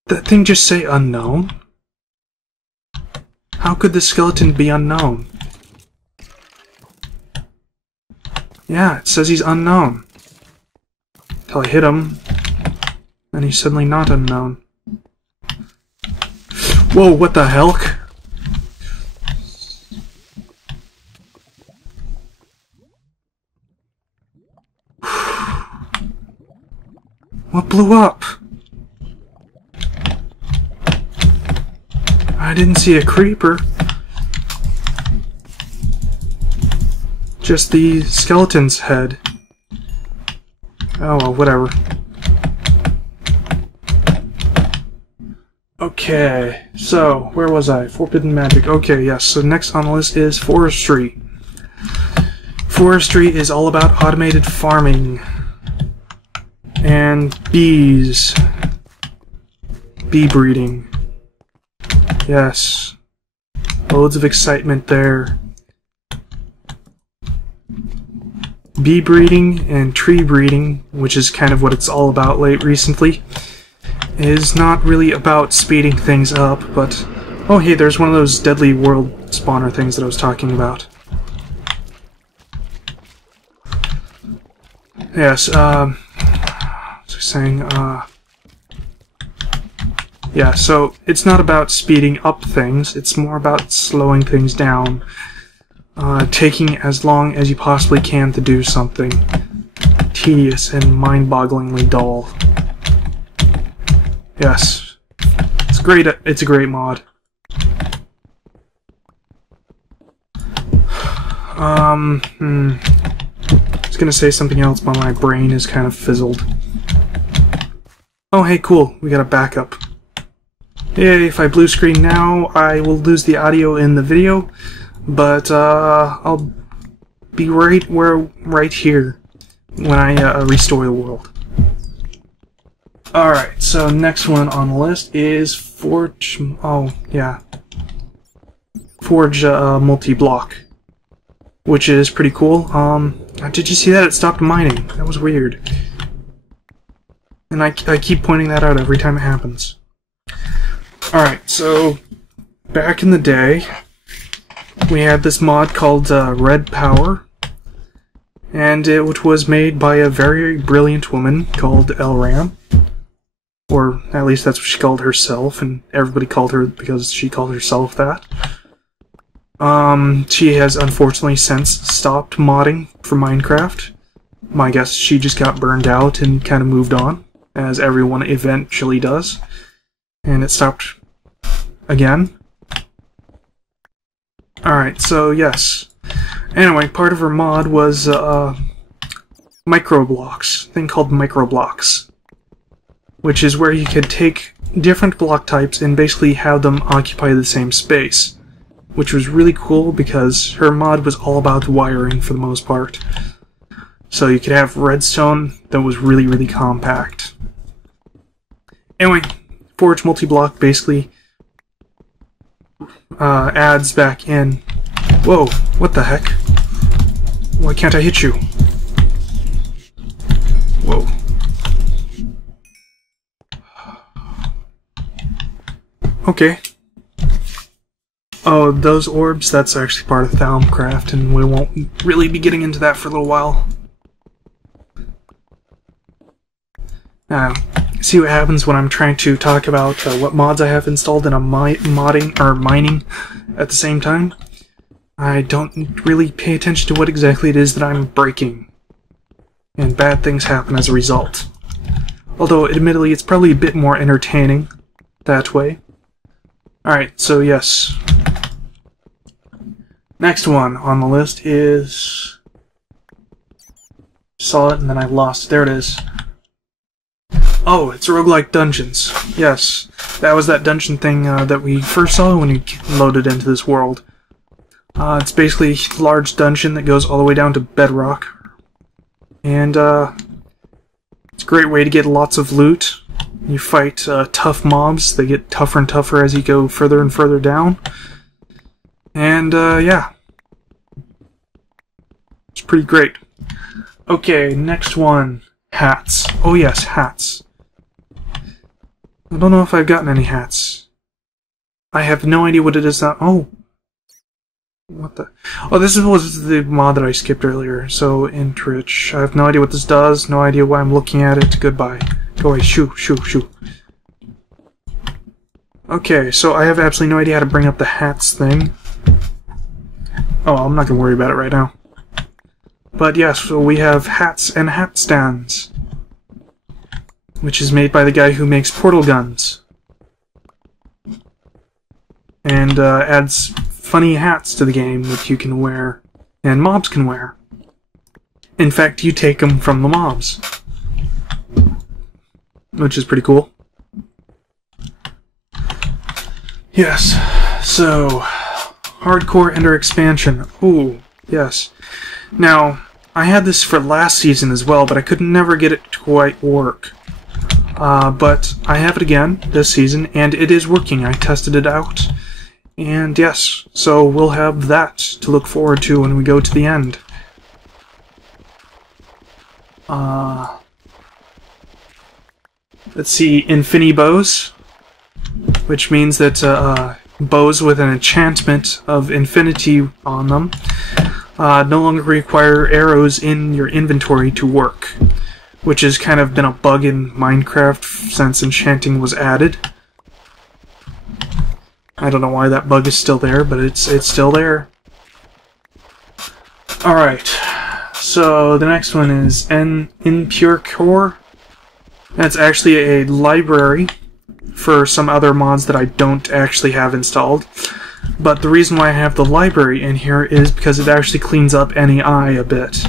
That thing just say unknown? How could the skeleton be unknown? Yeah, it says he's unknown. Till I hit him, and he's suddenly not unknown. Whoa, what the hell? What blew up? I didn't see a creeper. Just the skeleton's head. Oh well, whatever. Okay, so where was I? Forbidden magic. Okay, yes, so next on the list is forestry. Forestry is all about automated farming. And bees. Bee breeding. Yes. Loads of excitement there. Bee breeding and tree breeding, which is kind of what it's all about recently, is not really about speeding things up, but... Oh hey, there's one of those deadly world spawner things that I was talking about. Yes, yeah, so it's not about speeding up things, it's more about slowing things down. Taking as long as you possibly can to do something. Tedious and mind-bogglingly dull. Yes. It's great. It's a great mod. I was gonna say something else, but my brain is kind of fizzled. Oh, hey, cool. We got a backup. Yay, if I blue screen now, I will lose the audio in the video, but I'll be right here when I restore the world. Alright, so next one on the list is Forge... Oh, yeah. Forge multi-block, which is pretty cool. Did you see that? It stopped mining. That was weird. And I keep pointing that out every time it happens. Alright, so back in the day, we had this mod called Red Power, and it was made by a very brilliant woman called Elram. Or at least that's what she called herself, and everybody called her because she called herself that. She has unfortunately since stopped modding for Minecraft. My guess, she just got burned out and kind of moved on, as everyone eventually does. And it stopped again. Alright, so yes. Anyway, part of her mod was microblocks, a thing called microblocks, which is where you could take different block types and basically have them occupy the same space, which was really cool because her mod was all about wiring for the most part. So you could have redstone that was really, really compact. Anyway, Forge multi-block basically adds back in... Whoa, what the heck? Why can't I hit you? Whoa. Okay. Oh, those orbs, that's actually part of BiblioCraft, and we won't really be getting into that for a little while. Now, see what happens when I'm trying to talk about what mods I have installed and I'm modding or mining at the same time. I don't really pay attention to what exactly it is that I'm breaking, and bad things happen as a result. Although, admittedly, it's probably a bit more entertaining that way. Alright, so yes. Next one on the list is... Saw it and then I lost it. There it is. Oh, it's roguelike dungeons. Yes, that was that dungeon thing that we first saw when we loaded into this world. It's basically a large dungeon that goes all the way down to bedrock. And It's a great way to get lots of loot. You fight tough mobs. They get tougher and tougher as you go further and further down. And, yeah. It's pretty great. Okay, next one. Hats. Oh yes, hats. I don't know if I've gotten any hats. I have no idea what it is now. Oh. What the? Oh, this was the mod that I skipped earlier. So, Enrich. I have no idea what this does. No idea why I'm looking at it. Goodbye. Go away. Shoo, shoo, shoo. Okay, so I have absolutely no idea how to bring up the hats thing. Oh, I'm not going to worry about it right now. But yes, so we have hats and hat stands, which is made by the guy who makes portal guns. And adds funny hats to the game that you can wear, and mobs can wear. In fact, you take them from the mobs, which is pretty cool. Yes, so Hardcore Ender expansion. Ooh, yes. Now, I had this for last season as well, but I could never get it to quite work. But I have it again this season, and it is working. I tested it out. And yes, so we'll have that to look forward to when we go to the end. Let's see, Infini bows, which means that bows with an enchantment of infinity on them no longer require arrows in your inventory to work, which has kind of been a bug in Minecraft since enchanting was added. I don't know why that bug is still there, but it's still there. Alright, so the next one is Impure Core. That's actually a library for some other mods that I don't actually have installed. But the reason why I have the library in here is because it actually cleans up NEI a bit.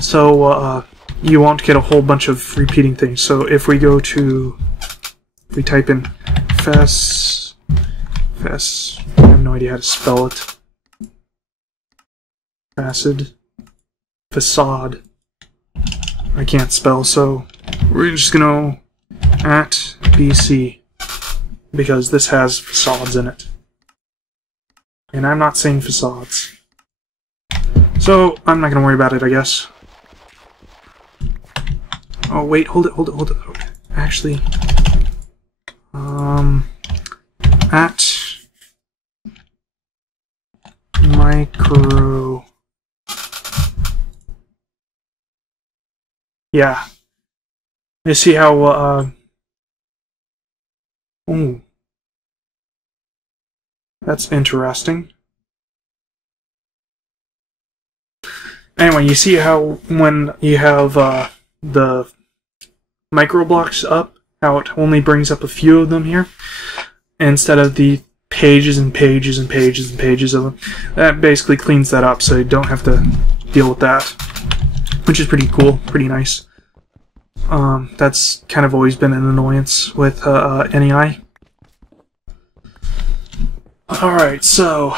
So you won't get a whole bunch of repeating things. So if we go to, if we type in Fess, I have no idea how to spell it. Facade. I can't spell, so we're just gonna at BC because this has facades in it. And I'm not saying facades. So I'm not gonna worry about it, I guess. Oh wait, hold it. Actually, at micro. Yeah. You see how, ooh. That's interesting. Anyway, you see how when you have, the micro blocks up, how it only brings up a few of them here, instead of the pages and pages and pages and pages of them. That basically cleans that up, so you don't have to deal with that. Which is pretty cool, pretty nice. That's kind of always been an annoyance with NEI. Alright, so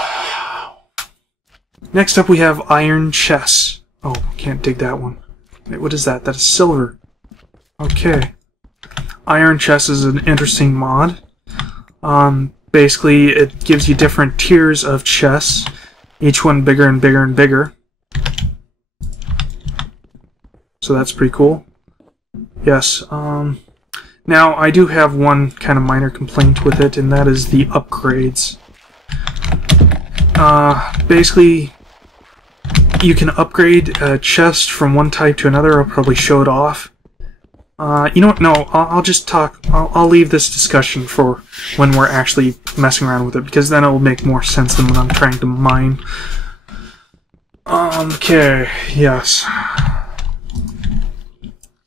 next up we have Iron Chess. Oh, can't dig that one. Wait, what is that? That is silver. Okay. Iron Chess is an interesting mod. Basically, it gives you different tiers of chests, each one bigger and bigger and bigger. So that's pretty cool. Yes, now I do have one kind of minor complaint with it, and that is the upgrades. Basically, you can upgrade a chest from one type to another. I'll probably show it off. You know what? No, I'll just talk. I'll leave this discussion for when we're actually messing around with it, because then it will make more sense than when I'm trying to mine. Okay, yes.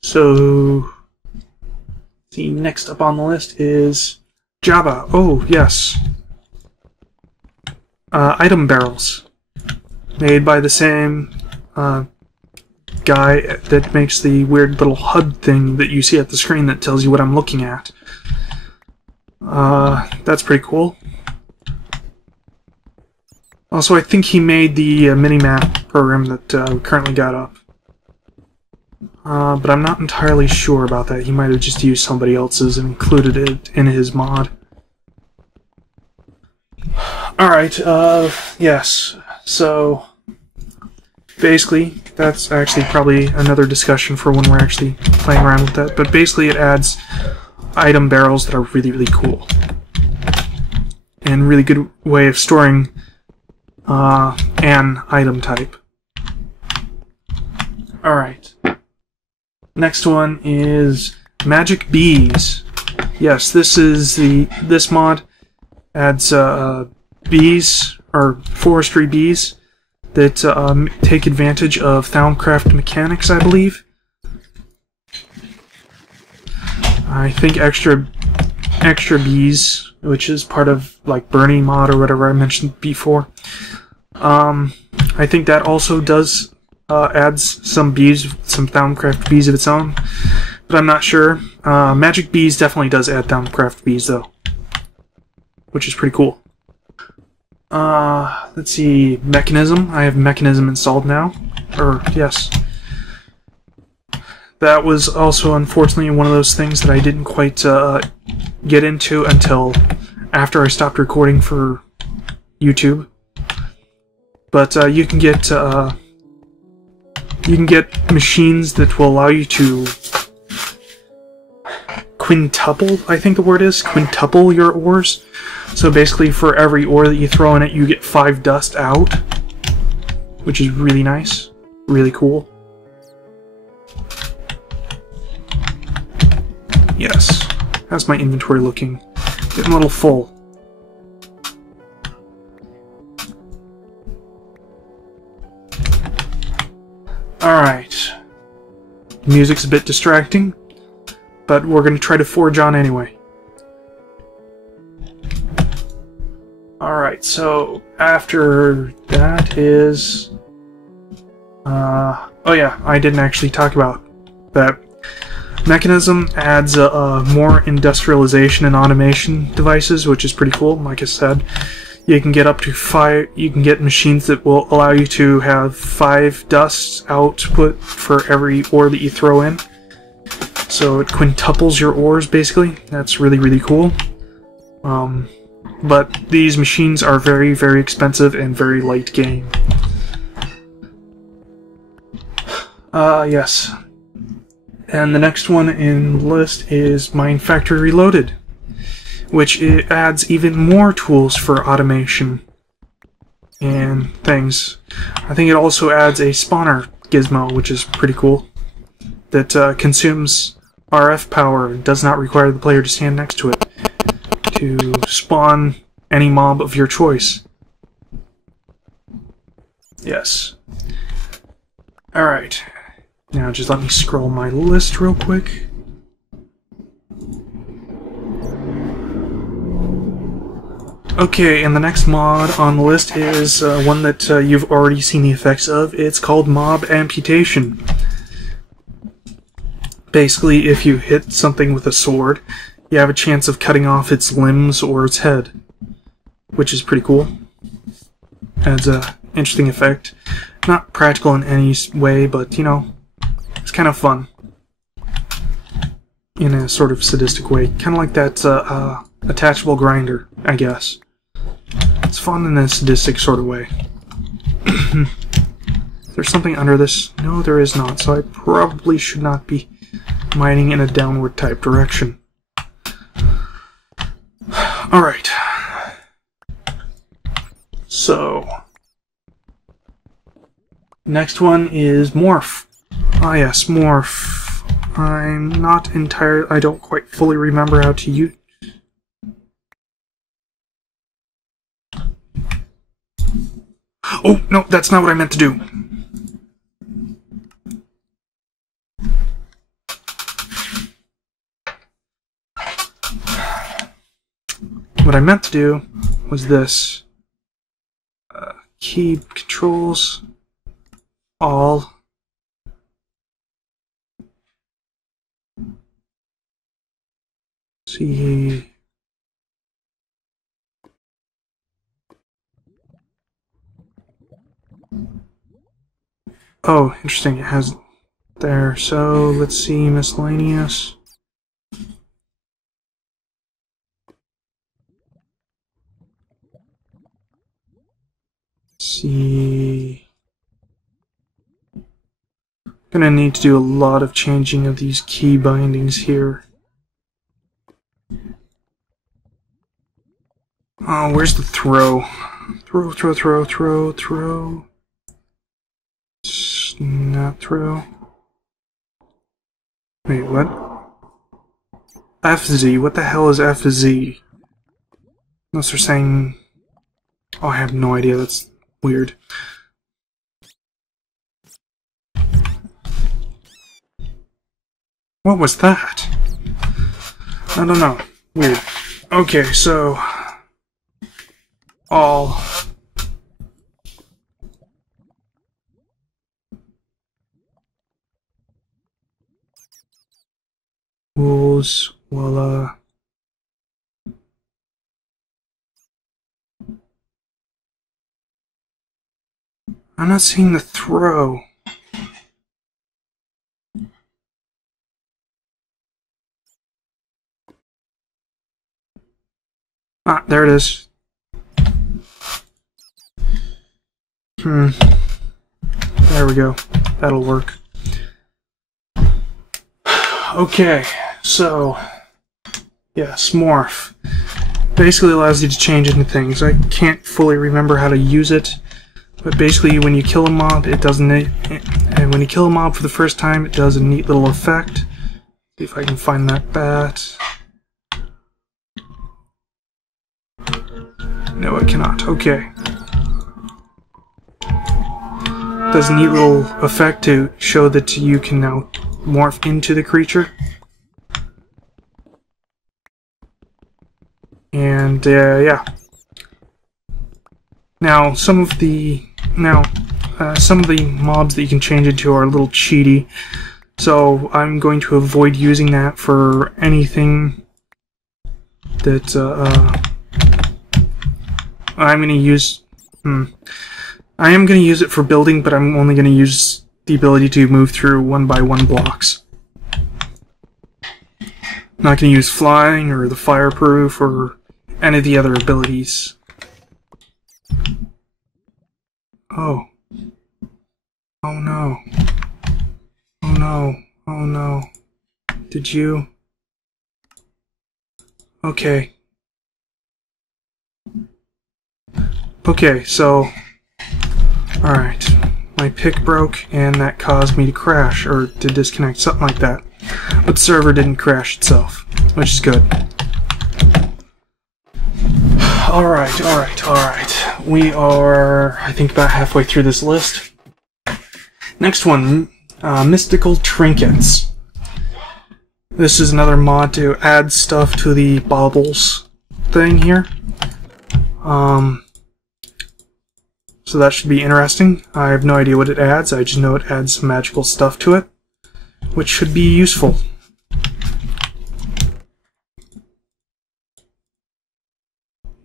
So, the next up on the list is Java. Oh, yes. Item barrels. Made by the same guy that makes the weird little HUD thing that you see at the screen that tells you what I'm looking at. That's pretty cool. Also, I think he made the minimap program that we currently got up. But I'm not entirely sure about that. He might have just used somebody else's and included it in his mod. Alright, yes. So, basically, that's actually probably another discussion for when we're actually playing around with that. But basically it adds item barrels that are really, really cool. And really good way of storing an item type. Alright. Next one is Magic Bees. Yes, this mod adds bees, or forestry bees, that take advantage of Thaumcraft mechanics, I believe. I think extra bees, which is part of like Binnie mod or whatever I mentioned before. I think that also does adds some bees, some Thaumcraft bees of its own, but I'm not sure. Magic Bees definitely does add Thaumcraft bees though, which is pretty cool. Let's see, Mechanism. I have Mechanism installed now. Yes. That was also, unfortunately, one of those things that I didn't quite get into until after I stopped recording for YouTube. But you can get machines that will allow you to quintuple, I think the word is, quintuple your ores. So basically for every ore that you throw in it, you get 5 dust out, which is really nice, really cool. Yes, how's my inventory looking? Getting a little full. Alright. Music's a bit distracting, but we're going to try to forge on anyway. Alright, so after that is... oh yeah, I didn't actually talk about that. Mechanism adds more industrialization and automation devices, which is pretty cool. Like I said, you can get up to 5. You can get machines that will allow you to have 5 dust output for every ore that you throw in. So it quintuples your ores, basically. That's really, really cool. But these machines are very, very expensive and very late game. Yes. And the next one in the list is Mine Factory Reloaded, which it adds even more tools for automation and things. I think it also adds a spawner gizmo, which is pretty cool, that consumes RF power and does not require the player to stand next to it to spawn any mob of your choice. Yes. Alright. Now just let me scroll my list real quick. Okay, and the next mod on the list is one that you've already seen the effects of. It's called Mob Amputation. Basically, if you hit something with a sword, you have a chance of cutting off its limbs or its head, which is pretty cool. Adds a interesting effect. Not practical in any way, but, you know, it's kind of fun. In a sort of sadistic way. Kind of like that Attachable Grinder, I guess. It's fun in a sadistic sort of way. There's something under this? No, there is not, so I probably should not be mining in a downward type direction. Alright. So, next one is Morph. Ah yes, Morph. I'm not entirely... I don't quite fully remember how to use... Oh, no, that's not what I meant to do. What I meant to do was this. Key controls. All. See. Oh, interesting. It has There, so let's see, miscellaneous. Let's see. Gonna need to do a lot of changing of these key bindings here. Oh, where's the throw? Throw. Not throw. Wait, what? FZ, what the hell is FZ? Unless they're saying... Oh, I have no idea, that's weird. What was that? I don't know. Weird. Okay, so... all... rules, voila. I'm not seeing the throw. Ah, there it is. There we go. That'll work. Okay, so yes, morph. Basically allows you to change into things. I can't fully remember how to use it, but basically when you kill a mob, it does and when you kill a mob for the first time, it does a neat little effect. See if I can find that bat. No, I cannot. Okay. Does a neat little effect to show that you can now morph into the creature. And yeah. Now some of the mobs that you can change into are a little cheaty, so I'm going to avoid using that for anything that I'm going to use. I am going to use it for building, but I'm only going to use the ability to move through 1x1 blocks. I'm not going to use flying or the fireproof or any of the other abilities. Oh. Oh no. Oh no. Oh no. Did you? Okay. Okay, so... Alright. My pick broke, and that caused me to crash, or to disconnect, something like that. But the server didn't crash itself, which is good. Alright. We are, I think, about halfway through this list. Next one, Mystical Trinkets. This is another mod to add stuff to the Baubles thing here. So that should be interesting. I have no idea what it adds, I just know it adds some magical stuff to it, which should be useful.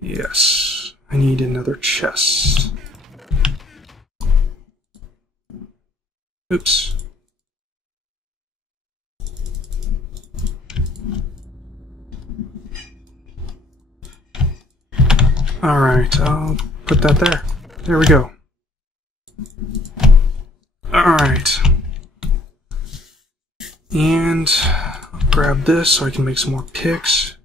Yes, I need another chest. Oops. Alright, I'll put that there. There we go. Alright. And I'll grab this so I can make some more picks.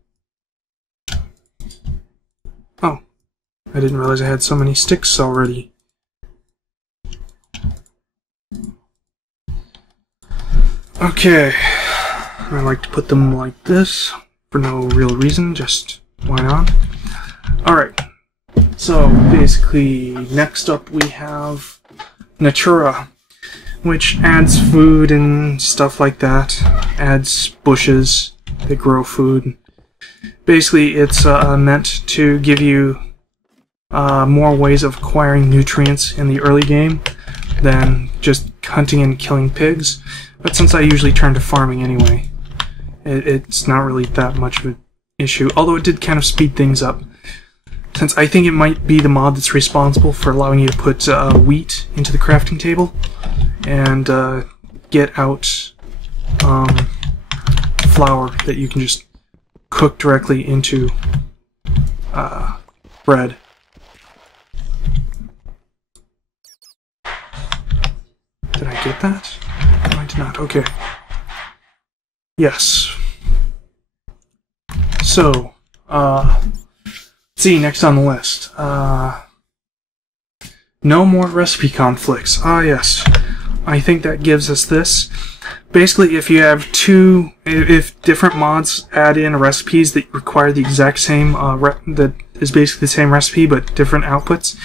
Oh, I didn't realize I had so many sticks already. Okay. I like to put them like this for no real reason, just why not? Alright. So basically, next up we have Natura, which adds food and stuff like that. Adds bushes that grow food. Basically, it's meant to give you more ways of acquiring nutrients in the early game than just hunting and killing pigs. But since I usually turn to farming anyway, it's not really that much of an issue. Although it did kind of speed things up. Since I think it might be the mod that's responsible for allowing you to put wheat into the crafting table and get out flour that you can just cook directly into bread. Did I get that? No, I did not. Okay. Yes. So, let's see, next on the list. No more recipe conflicts. Ah, yes. I think that gives us this. Basically, if you have if different mods add in recipes that require the exact same, that is basically the same recipe but different outputs,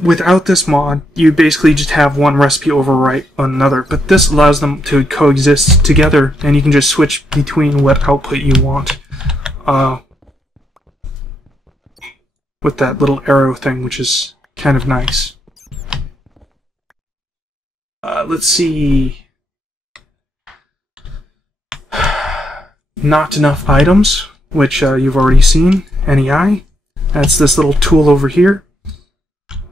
without this mod, you basically just have one recipe overwrite another. But this allows them to coexist together, and you can just switch between what output you want. With that little arrow thing, which is kind of nice. Let's see. Not enough items, which you've already seen. NEI. That's this little tool over here,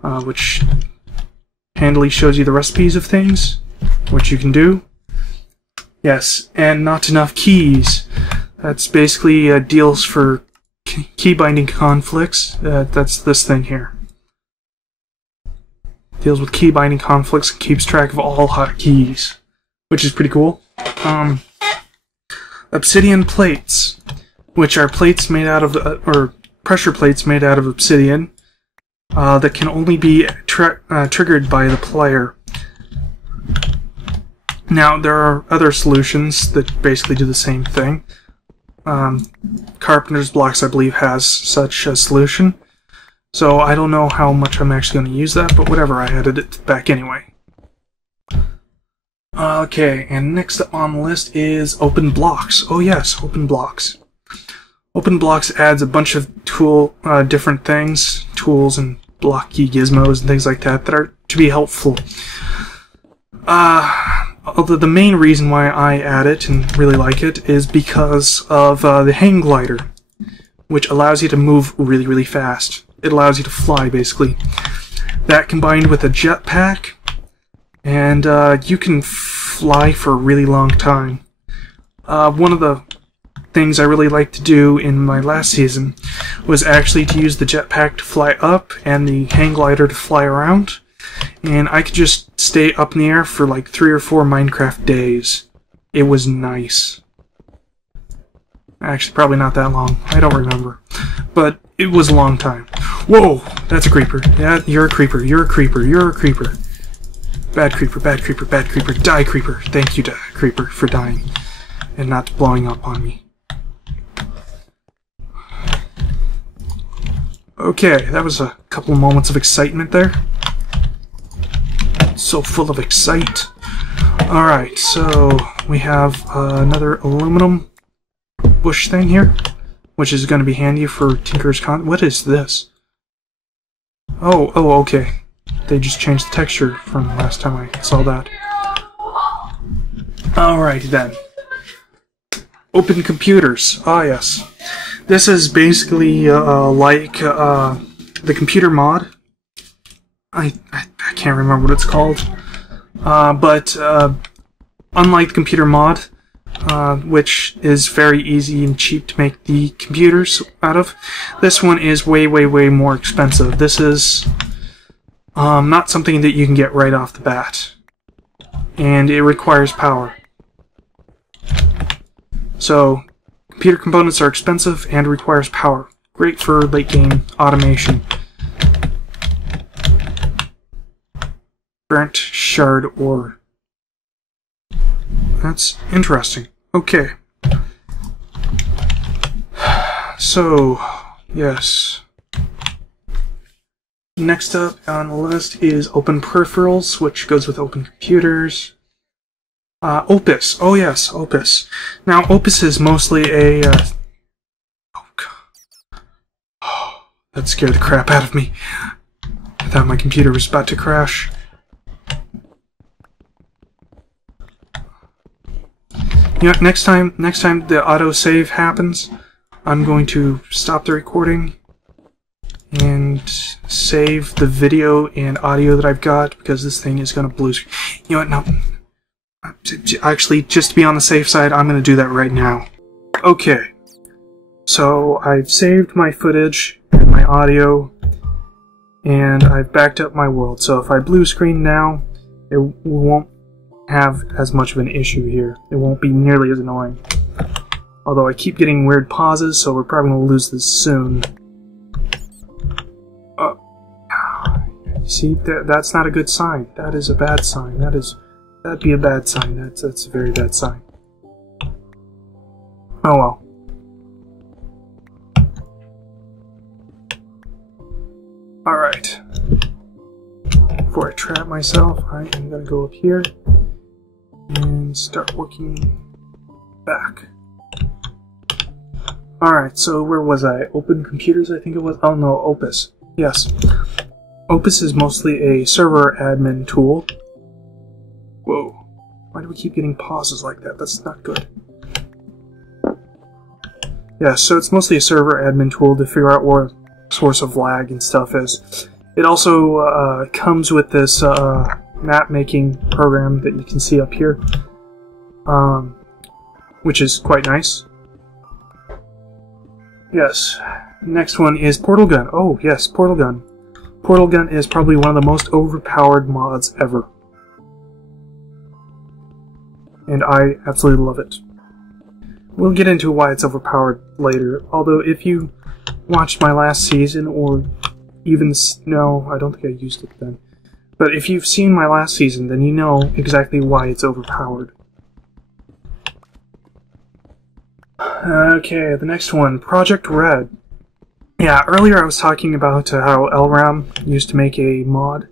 which handily shows you the recipes of things, which you can do. Yes, and not enough keys. That's basically deals for key binding conflicts. That's this thing here. Deals with key binding conflicts and keeps track of all hotkeys, which is pretty cool. Obsidian plates, which are plates made out of, or pressure plates made out of obsidian, that can only be triggered by the player. Now, there are other solutions that basically do the same thing. Carpenter's Blocks, I believe, has such a solution. So I don't know how much I'm actually going to use that, but whatever, I added it back anyway. Okay, and next up on the list is Open Blocks. Oh yes, Open Blocks. Open Blocks adds a bunch of different things, tools and block key gizmos and things like that that are to be helpful. Although the main reason why I add it and really like it is because of the hang glider, which allows you to move really, really fast. It allows you to fly, basically. That combined with a jetpack, and you can fly for a really long time. One of the things I really liked to do in my last season was actually to use the jetpack to fly up and the hang glider to fly around. And I could just stay up in the air for like 3 or 4 Minecraft days. It was nice. Actually, probably not that long. I don't remember. But it was a long time. Whoa! That's a creeper. Yeah, you're a creeper. You're a creeper. You're a creeper. Bad creeper, bad creeper, bad creeper. Die, creeper. Thank you, creeper, for dying. And not blowing up on me. Okay, that was a couple of moments of excitement there. So full of excite. Alright, so we have another aluminum bush thing here, which is going to be handy for Tinker's Con. What is this? Oh, okay. They just changed the texture from last time I saw that. Alrighty then. Open computers. Ah, yes. This is basically like the computer mod. I can't remember what it's called. But unlike the computer mod, which is very easy and cheap to make the computers out of, this one is way, way, way more expensive. This is not something that you can get right off the bat. And it requires power. So, computer components are expensive and requires power. Great for late game automation. Burnt shard ore. That's interesting. Okay. So, yes. Next up on the list is Open Peripherals, which goes with Open Computers. Opus. Oh yes, Opus. Now, Opus is mostly a... Oh, God. Oh, that scared the crap out of me. I thought my computer was about to crash. You know, next time the autosave happens, I'm going to stop the recording and save the video and audio that I've got, because this thing is going to blue screen. You know what, no. Actually, just to be on the safe side, I'm going to do that right now. Okay. So, I've saved my footage and my audio, and I've backed up my world. So if I blue screen now, it won't have as much of an issue here. It won't be nearly as annoying. Although I keep getting weird pauses, so we're probably going to lose this soon. See, that's not a good sign. That is a bad sign. That'd be a bad sign. That's a very bad sign. Oh well. Alright. Before I trap myself, I am going to go up here and start working back. Alright, so where was I? Open Computers, I think it was? Oh no, Opus. Yes. Opus is mostly a server admin tool. Whoa. Why do we keep getting pauses like that? That's not good. Yeah, so it's mostly a server admin tool to figure out where source of lag and stuff is. It also comes with this map making program that you can see up here, which is quite nice. Yes. Next one is Portal Gun. Oh yes, Portal Gun. Portal Gun is probably one of the most overpowered mods ever. And I absolutely love it. We'll get into why it's overpowered later, although if you watched my last season, or even... no, I don't think I used it then. But if you've seen my last season, then you know exactly why it's overpowered. Okay, the next one, Project Red. Yeah, earlier I was talking about how LRAM used to make a mod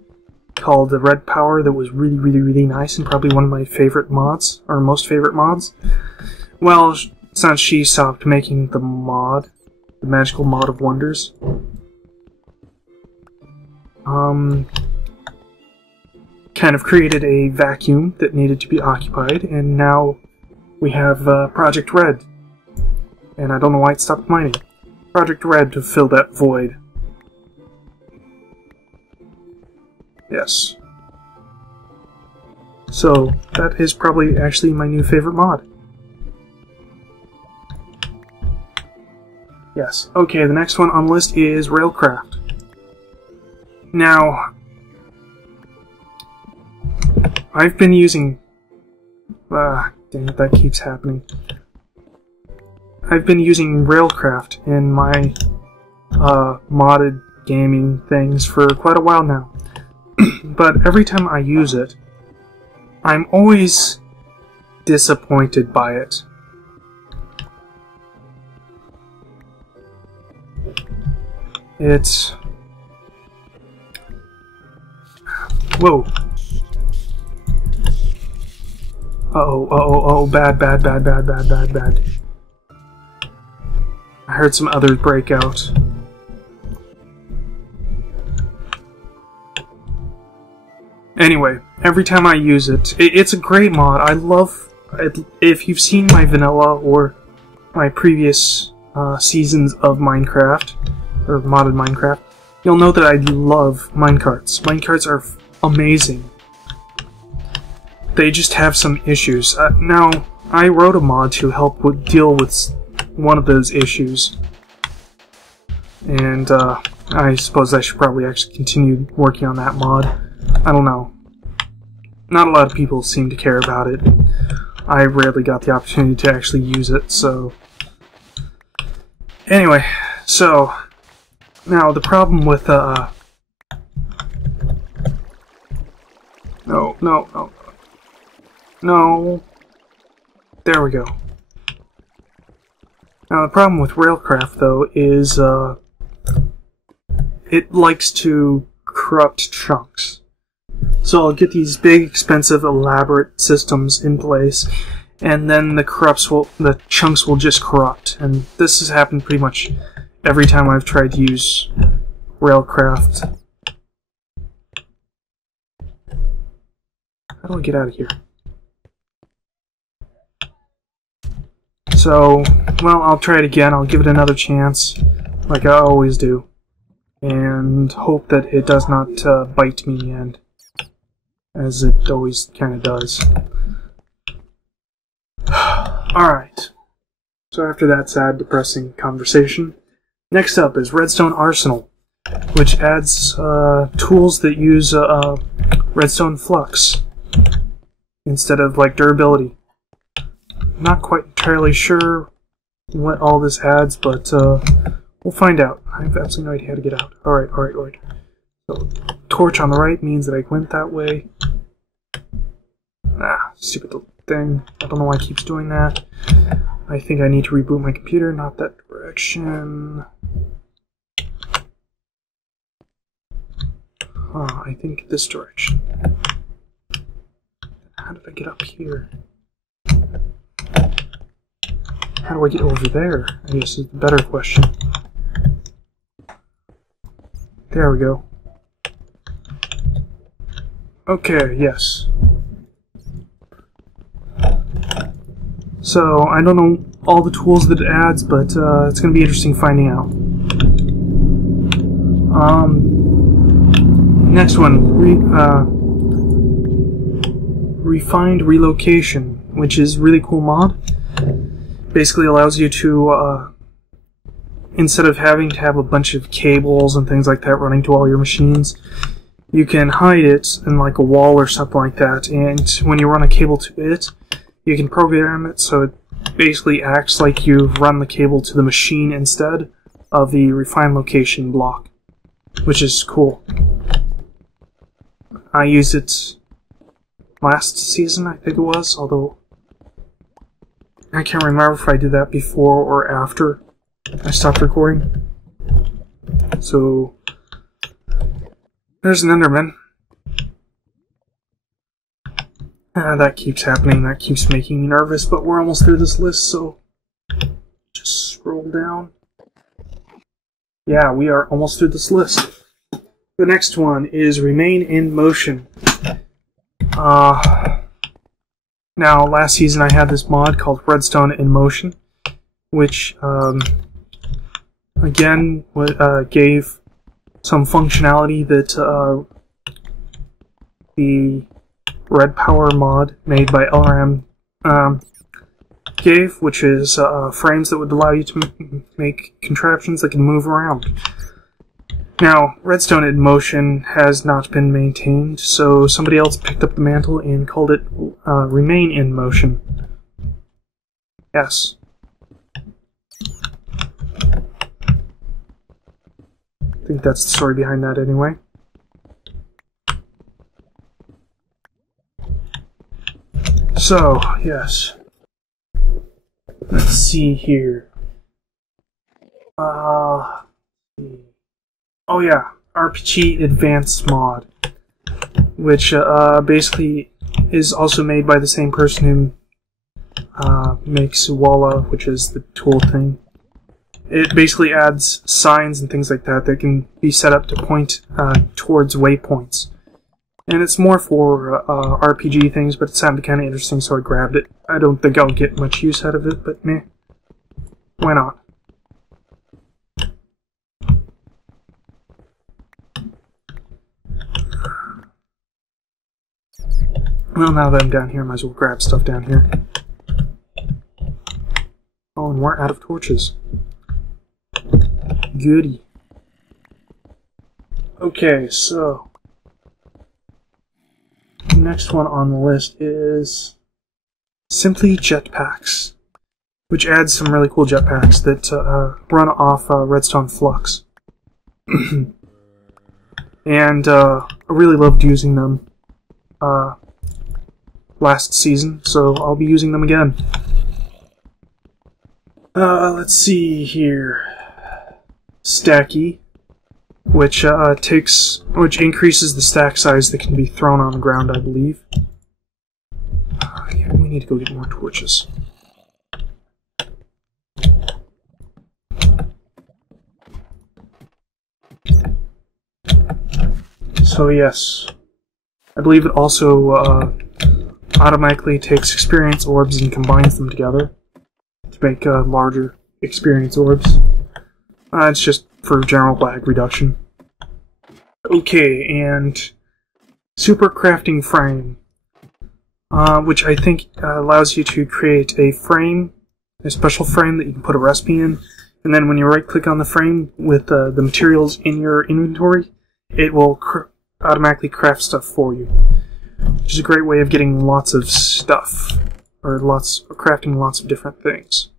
called the Red Power that was really, really, really nice, and probably one of my favorite mods, or most favorite mods. Well, since she stopped making the mod, the Magical Mod of Wonders, kind of created a vacuum that needed to be occupied, and now we have Project Red. And I don't know why it stopped mining. Project Red to fill that void. Yes. So, that is probably actually my new favorite mod. Yes. Okay, the next one on the list is Railcraft. Now, I've been using... dang it, that keeps happening. I've been using Railcraft in my modded gaming things for quite a while now. But every time I use it, I'm always disappointed by it. It's... whoa. Uh-oh, bad. I heard some others break out. Anyway, every time I use it, it's a great mod. I love it. If you've seen my vanilla or my previous seasons of Minecraft, or modded Minecraft, you'll know that I love minecarts. Minecarts are amazing. They just have some issues. Now, I wrote a mod to help deal with one of those issues, and I suppose I should probably actually continue working on that mod. I don't know. Not a lot of people seem to care about it. I rarely got the opportunity to actually use it, so... Anyway, so... Now, the problem with, No. There we go. Now, the problem with Railcraft, though, is, it likes to corrupt chunks. So I'll get these big, expensive, elaborate systems in place, and then the chunks will just corrupt. And this has happened pretty much every time I've tried to use Railcraft. How do I get out of here? So, well, I'll try it again. I'll give it another chance, like I always do. and hope that it does not bite me in the end, as it always kind of does. Alright, so after that sad, depressing conversation, next up is Redstone Arsenal, which adds tools that use redstone flux instead of like durability. Not quite entirely sure what all this adds, but we'll find out. I have absolutely no idea how to get out. Alright. So, torch on the right means that I went that way. Ah, stupid little thing. I don't know why it keeps doing that. I think I need to reboot my computer, not that direction. I think this direction. How did I get up here? How do I get over there? I guess is the better question. There we go. Okay, yes. So, I don't know all the tools that it adds, but it's going to be interesting finding out. Next one, Refined Relocation, which is a really cool mod. Basically allows you to, instead of having to have a bunch of cables and things like that running to all your machines, you can hide it in like a wall or something like that, and when you run a cable to it, you can program it so it basically acts like you've run the cable to the machine instead of the Refine Location block, which is cool. I used it last season, I think it was, although I can't remember if I did that before or after I stopped recording. So, there's an Enderman. That keeps happening, that keeps making me nervous, but we're almost through this list, so just scroll down. Yeah, we are almost through this list. The next one is Remain in Motion. Now, last season I had this mod called Redstone in Motion, which, again, gave some functionality that the Red Power mod made by LRM gave, which is frames that would allow you to make contraptions that can move around. Now, Redstone in Motion has not been maintained, so somebody else picked up the mantle and called it Remain in Motion. Yes. I think that's the story behind that anyway. So, yes. Let's see here. Oh yeah, RPG Advanced mod, which basically is also made by the same person who makes Walla, which is the tool thing. It basically adds signs and things like that that can be set up to point towards waypoints. And it's more for RPG things, but it sounded kind of interesting, so I grabbed it. I don't think I'll get much use out of it, but meh. Why not? Well, now that I'm down here, I might as well grab stuff down here. Oh, and we're out of torches. Goody. Okay, so the next one on the list is Simply Jetpacks, which adds some really cool jetpacks that run off redstone flux. And I really loved using them last season, so I'll be using them again. Let's see here. Stacky, which increases the stack size that can be thrown on the ground, I believe. Yeah, we need to go get more torches. So yes, I believe it also automatically takes experience orbs and combines them together to make larger experience orbs. It's just for general lag reduction. Okay, and Super Crafting Frame, which I think allows you to create a frame, a special frame that you can put a recipe in, and then when you right-click on the frame with the materials in your inventory, it will automatically craft stuff for you, which is a great way of getting lots of stuff, or crafting lots of different things.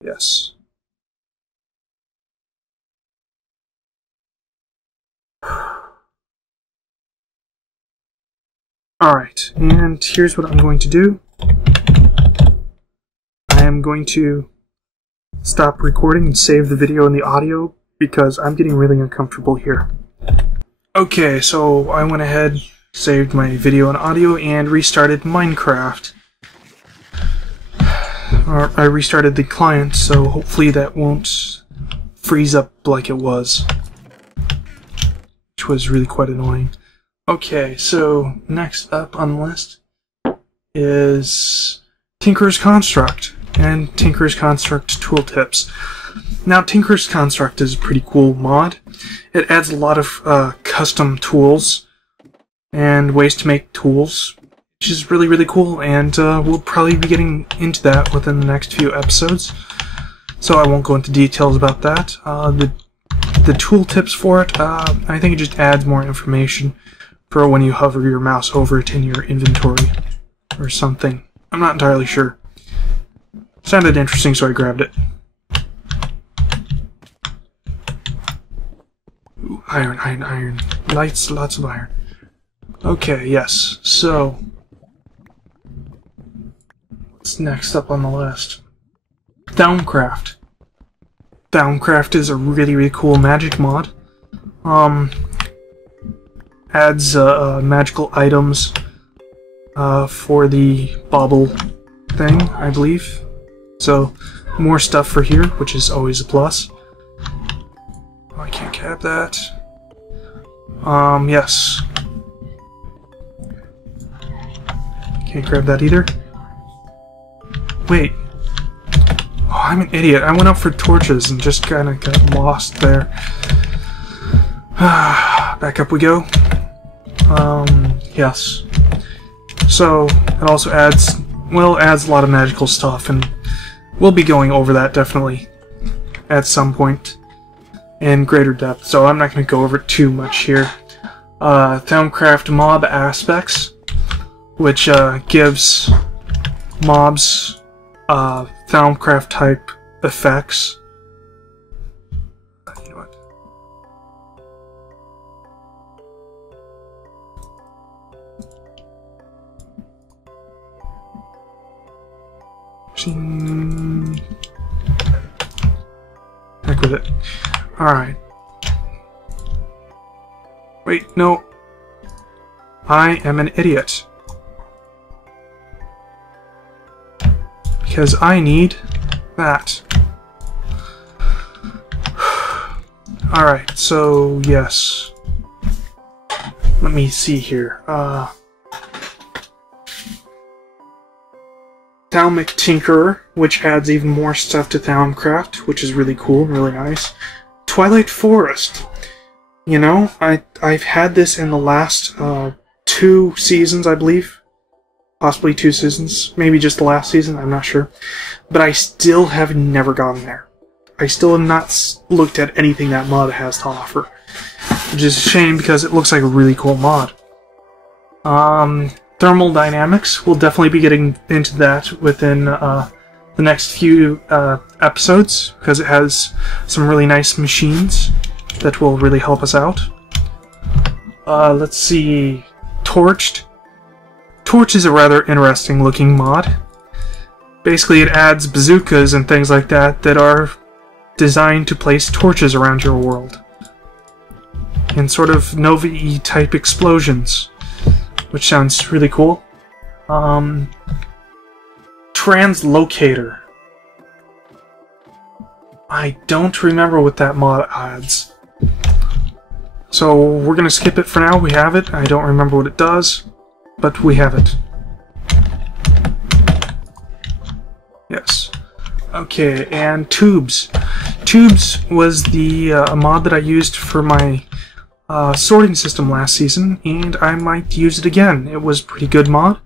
Yes. Alright, and here's what I'm going to do. I am going to stop recording and save the video and the audio because I'm getting really uncomfortable here. Okay, so I went ahead, saved my video and audio, and restarted Minecraft. Or I restarted the client, so hopefully that won't freeze up like it was, which was really quite annoying. Okay, so next up on the list is Tinker's Construct and Tinker's Construct Tooltips. Now, Tinker's Construct is a pretty cool mod. It adds a lot of custom tools and ways to make tools, which is really, really cool, and we'll probably be getting into that within the next few episodes, so I won't go into details about that. The tooltips for it, I think it just adds more information for when you hover your mouse over it in your inventory or something. I'm not entirely sure. Sounded interesting, so I grabbed it. Ooh, iron, iron, iron. Lots of iron. Okay, yes. So, what's next up on the list? Thaumcraft. Thaumcraft is a really, really cool magic mod. Adds magical items for the bauble thing, I believe. So, more stuff for here, which is always a plus. Oh, I can't grab that. Yes. Can't grab that either. Wait. Oh, I'm an idiot. I went up for torches and just kind of got lost there. Back up we go. Yes. So, it also adds a lot of magical stuff, and we'll be going over that definitely at some point in greater depth, so I'm not going to go over it too much here. Thaumcraft mob aspects, which gives mobs Thaumcraft type effects. You know what? Heck with it. Alright. Wait, no. I am an idiot. Because I need that. Alright, so yes. Let me see here. Thaumic Tinkerer, which adds even more stuff to Thaumcraft, which is really cool, really nice. Twilight Forest. You know, I've had this in the last 2 seasons, I believe. Possibly 2 seasons. Maybe just the last season, I'm not sure. But I still have never gone there. I still have not looked at anything that mod has to offer. Which is a shame because it looks like a really cool mod. Thermal Dynamics, we'll definitely be getting into that within the next few episodes, because it has some really nice machines that will really help us out. Let's see, Torched. Torch is a rather interesting looking mod. Basically it adds bazookas and things like that that are designed to place torches around your world. In sort of Nova-y type explosions, which sounds really cool. Translocator. I don't remember what that mod adds. So we're gonna skip it for now. We have it. I don't remember what it does, but we have it. Yes. Okay, and tubes. Tubes was the mod that I used for my sorting system last season, and I might use it again. It was a pretty good mod.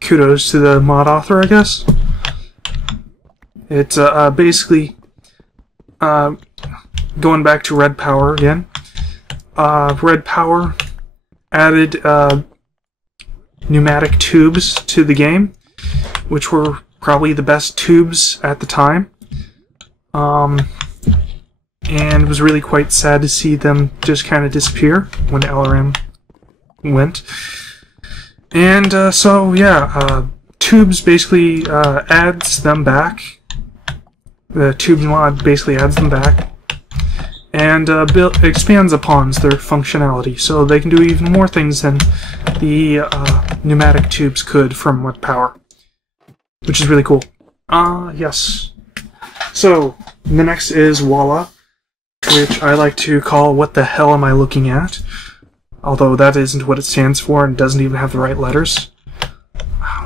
Kudos to the mod author, I guess. It's basically going back to Red Power again. Red Power added pneumatic tubes to the game, which were probably the best tubes at the time. And it was really quite sad to see them just kind of disappear when LRM went. And so yeah, Tubes basically adds them back. The Tubes mod basically adds them back and expands upon their functionality, so they can do even more things than the pneumatic tubes could from Red Power, which is really cool. Yes. So the next is Voila, which I like to call "What the hell am I looking at?" Although that isn't what it stands for and doesn't even have the right letters.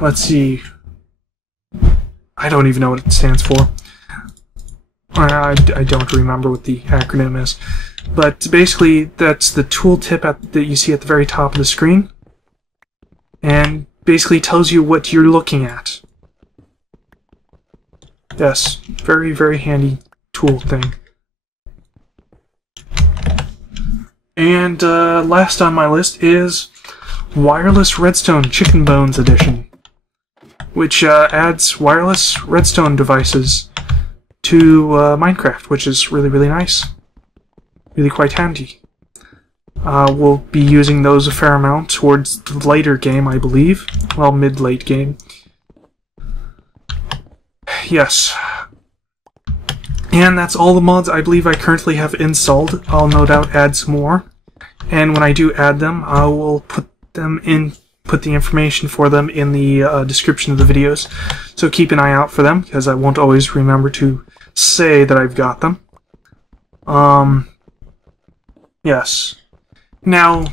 Let's see. I don't even know what it stands for. I don't remember what the acronym is. But basically, that's the tooltip that you see at the very top of the screen. And basically tells you what you're looking at. Yes, very, very handy tool thing. And last on my list is Wireless Redstone Chicken Bones Edition, which adds wireless redstone devices to Minecraft, which is really, really nice. Really quite handy. We'll be using those a fair amount towards the later game, I believe. Well, mid-late game. Yes. And that's all the mods I believe I currently have installed. I'll no doubt add some more. And when I do add them, I will put the information for them in the description of the videos. So keep an eye out for them, because I won't always remember to say that I've got them. Yes. Now,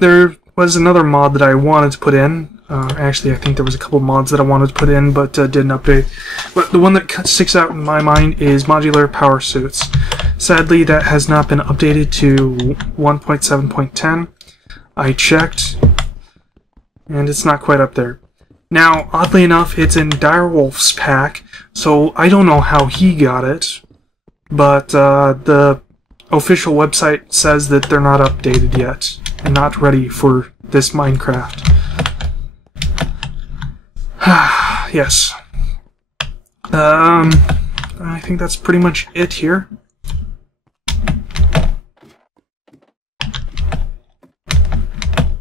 there was another mod that I wanted to put in. Actually, I think there was a couple mods that I wanted to put in, but didn't update. But the one that sticks out in my mind is Modular Power Suits. Sadly, that has not been updated to 1.7.10. I checked, and it's not quite up there. Now, oddly enough, it's in Direwolf's pack, so I don't know how he got it, but the official website says that they're not updated yet, and not ready for this Minecraft. Yes. I think that's pretty much it here.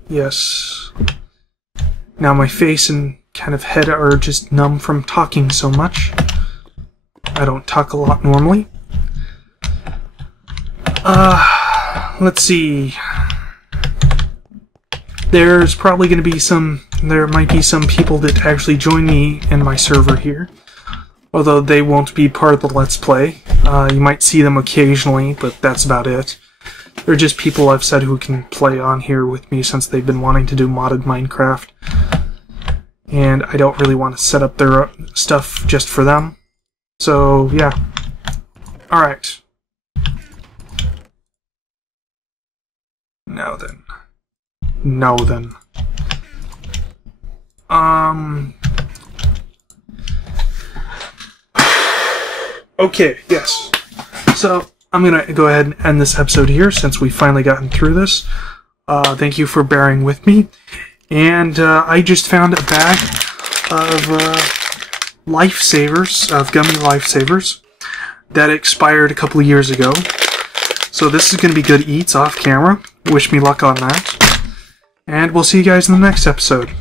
Yes. Now my face and kind of head are just numb from talking so much. I don't talk a lot normally. Let's see. There's probably going to be there might be some people that actually join me in my server here. Although they won't be part of the Let's Play. You might see them occasionally, but that's about it. They're just people I've said who can play on here with me since they've been wanting to do modded Minecraft. And I don't really want to set up their stuff just for them. So, yeah. Alright. Now then. Now then. Okay, yes. So, I'm gonna go ahead and end this episode here since we've finally gotten through this. Thank you for bearing with me. And I just found a bag of lifesavers, of gummy lifesavers, that expired a couple of years ago. So this is gonna be good eats off camera. Wish me luck on that. And we'll see you guys in the next episode.